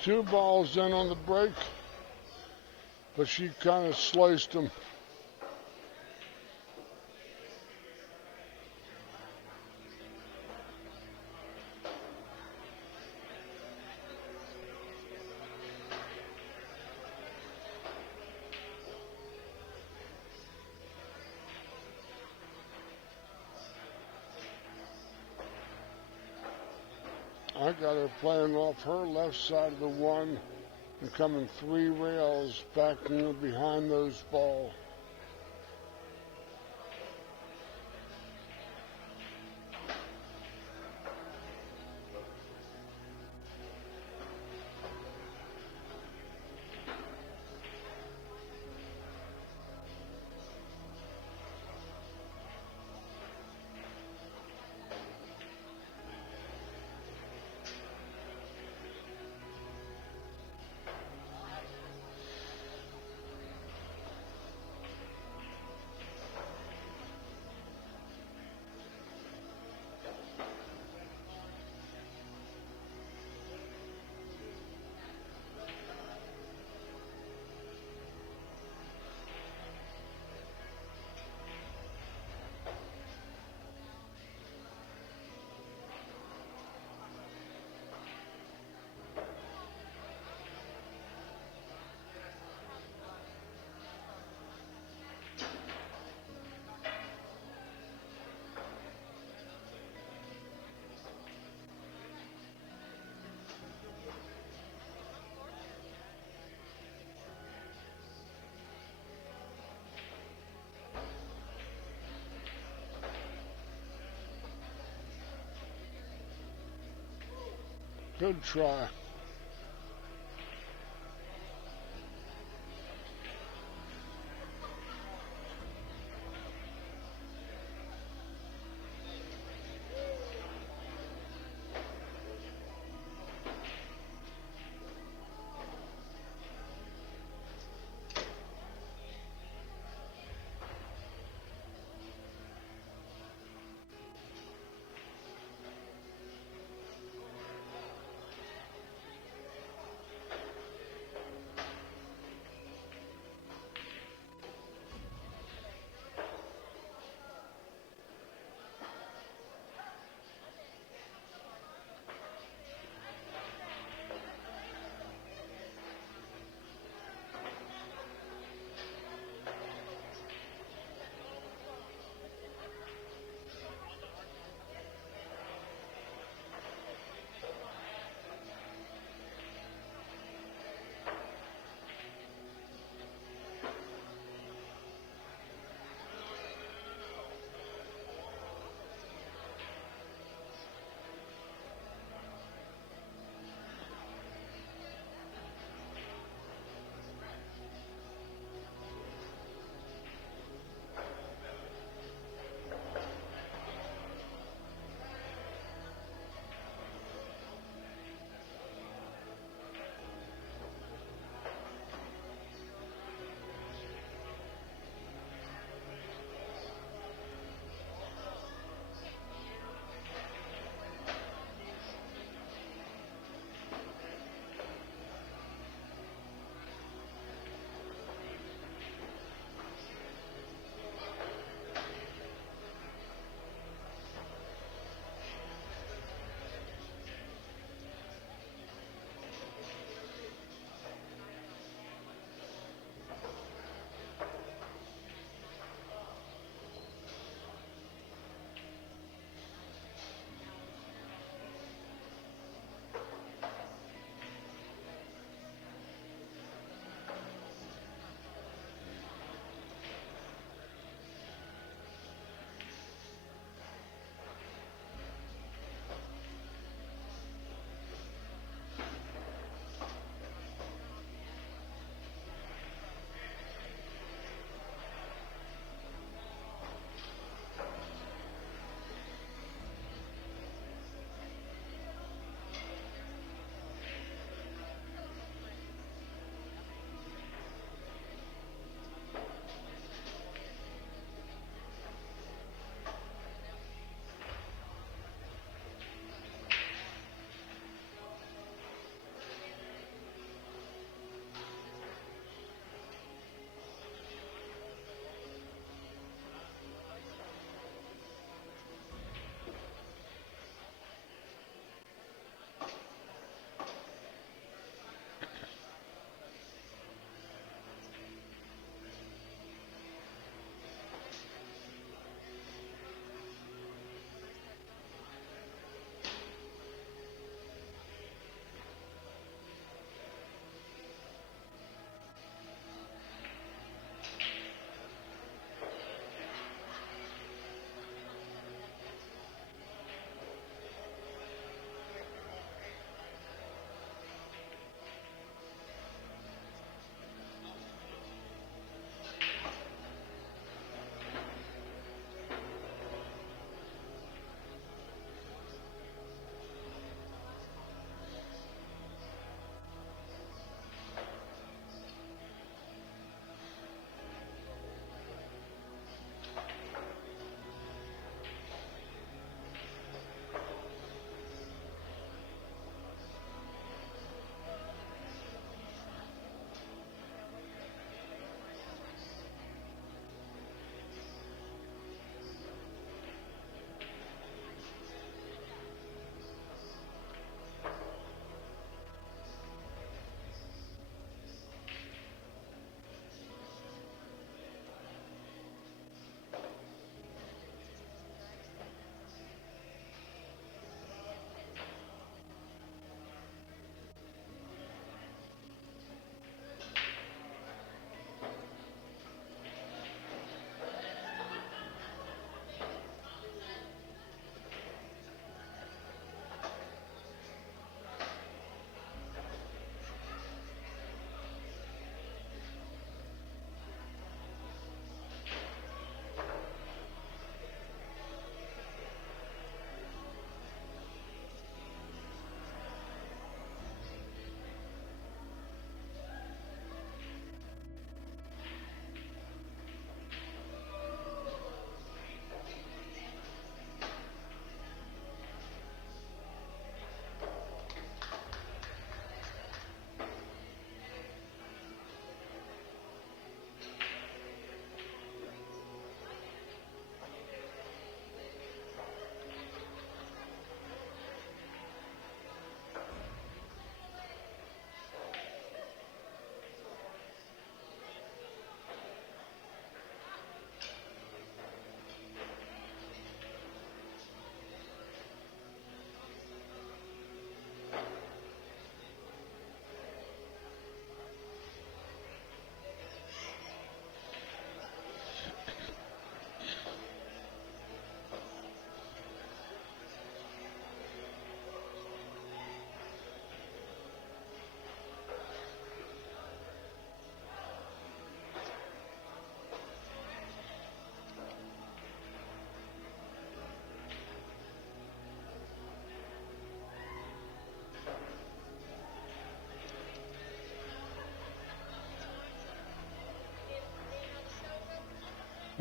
Two balls in on the break, but she kind of sliced them. I got her playing off her left side of the 1 and coming 3 rails back behind those balls. Good try.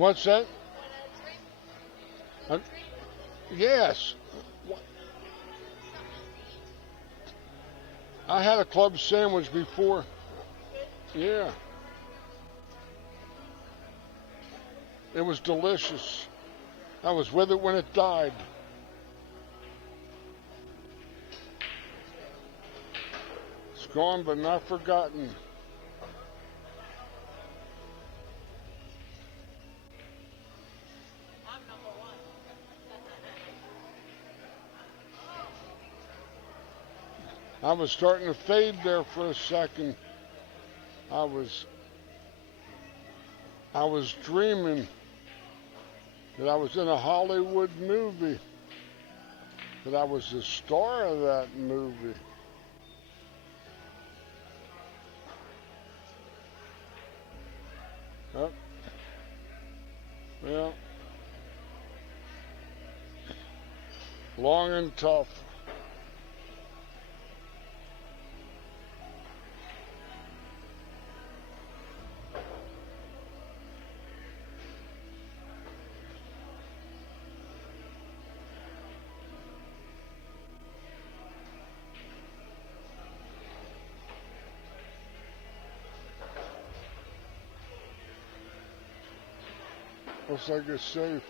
What's that? Want a drink? Yes. I had a club sandwich before. Yeah. It was delicious. I was with it when it died. It's gone but not forgotten. I'm number one. I was starting to fade there for a second. I was dreaming that I was in a Hollywood movie, that I was the star of that movie. Oh, yeah. Long and tough. Looks like it's safe.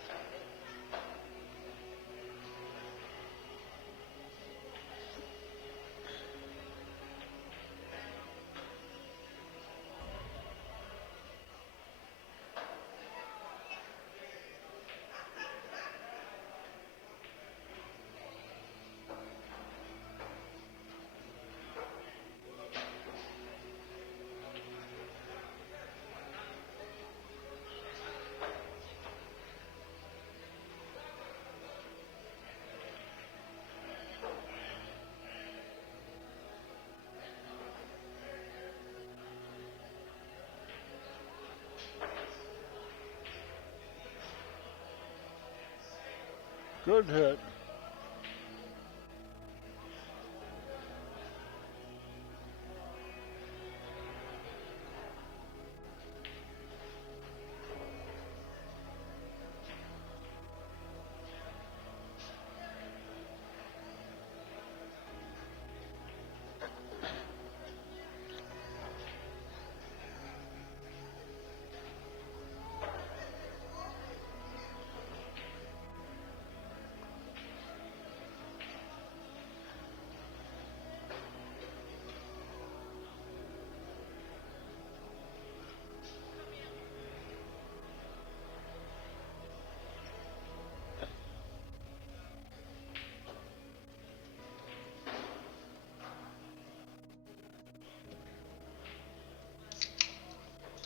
Good hit.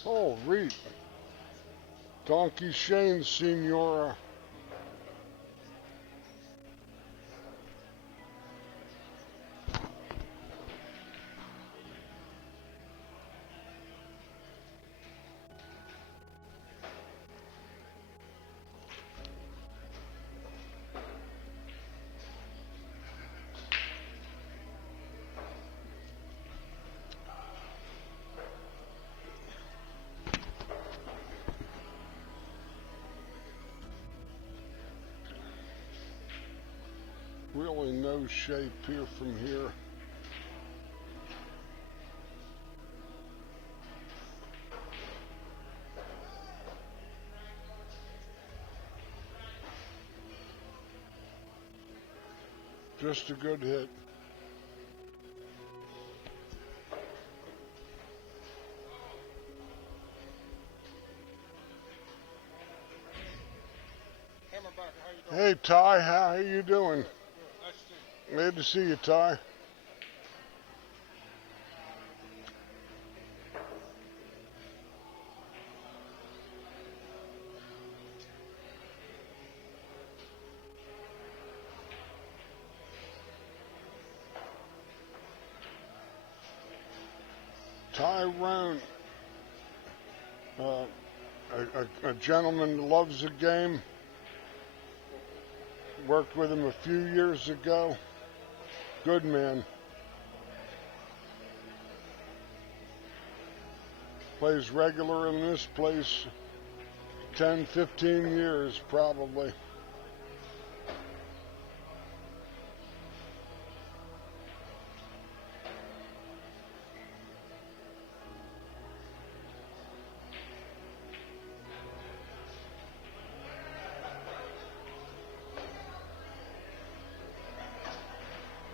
Oh, Reed. Donkey Shane, Senora. Really no shape here from here. Just a good hit. Hey Ty, how you doing? Glad to see you, Ty. Tyrone, a gentleman who loves the game. Worked with him a few years ago. Good man. Plays regular in this place. 10, 15 years probably.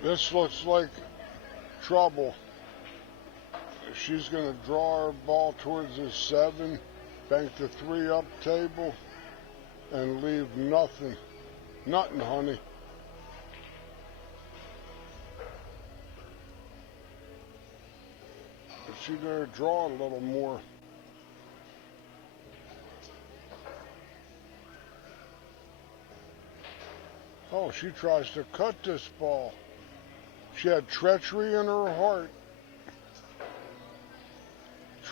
This looks like trouble. She's going to draw her ball towards the 7, bank the 3 up table, and leave nothing. Nothing, honey. She better draw a little more. Oh, she tries to cut this ball. She had treachery in her heart.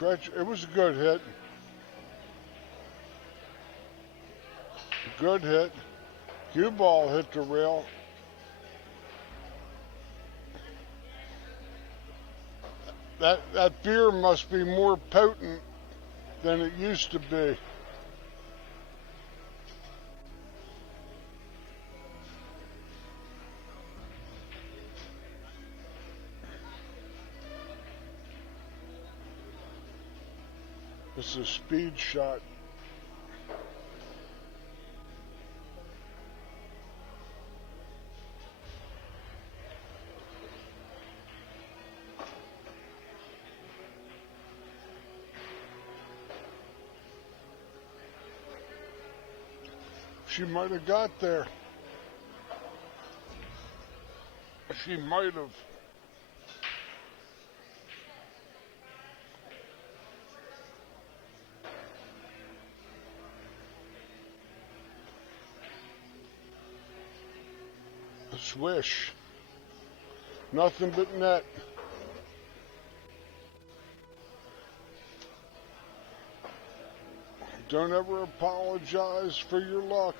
It was a good hit. Good hit. Cue ball hit the rail. That beer must be more potent than it used to be. It's a speed shot. She might have got there. She might have. A swish. Nothing but net. Don't ever apologize for your luck.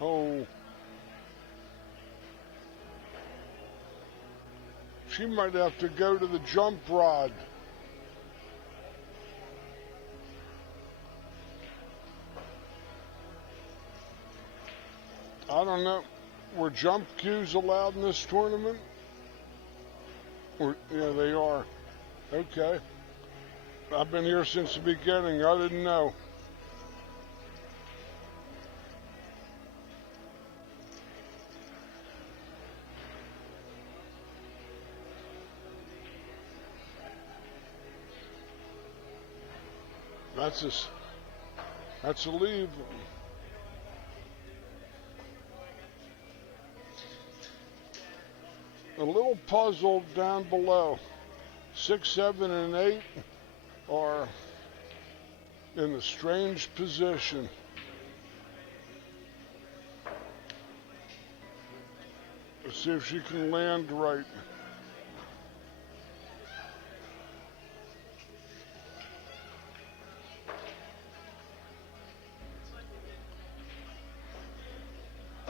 Oh. She might have to go to the jump rod. I don't know. Were jump cues allowed in this tournament? Yeah, they are. Okay. I've been here since the beginning. I didn't know. That's a leave. A little puzzled down below. 6, 7, and 8 are in a strange position. Let's see if she can land right.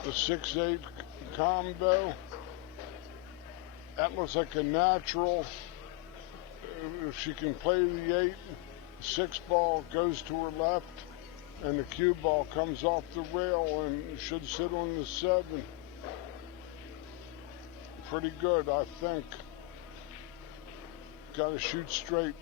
The 6-8 combo. That looks like a natural. If she can play the 8, 6 ball goes to her left, and the cue ball comes off the rail and should sit on the 7. Pretty good, I think. Got to shoot straight.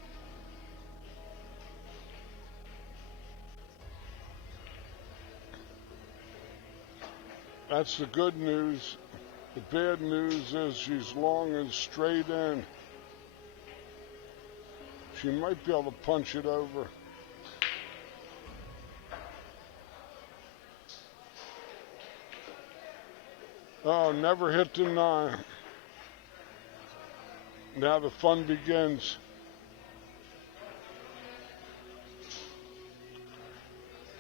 That's the good news. The bad news is she's long and straight in. She might be able to punch it over. Oh, never hit the 9. Now the fun begins.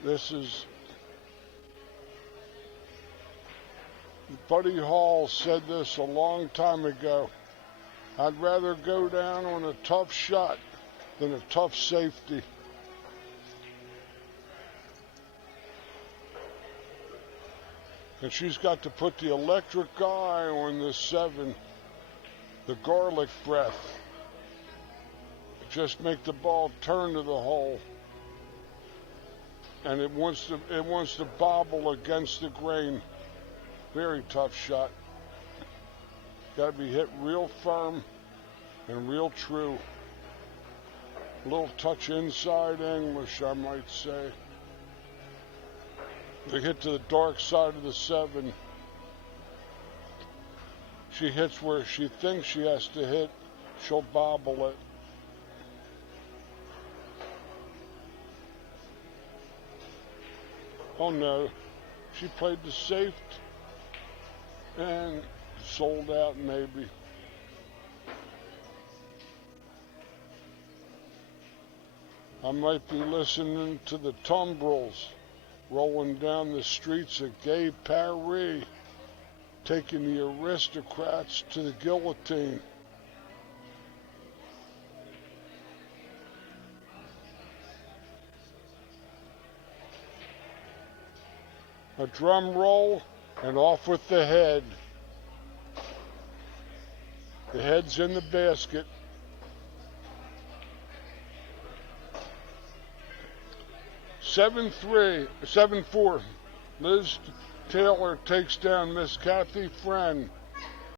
This is... Buddy Hall said this a long time ago. I'd rather go down on a tough shot than a tough safety. And she's got to put the electric eye on this 7, the garlic breath. Just make the ball turn to the hole. And it wants to bobble against the grain. Very tough shot. Got to be hit real firm and real true. A little touch inside English, I might say. They hit to the dark side of the 7. She hits where she thinks she has to hit. She'll bobble it. Oh no, she played the safe and sold out maybe. I might be listening to the tumbrils rolling down the streets of gay Paris, taking the aristocrats to the guillotine. A drum roll, and off with the head. The head's in the basket. 7-3, 7-4. Liz Taylor takes down Miss Kathy Friend.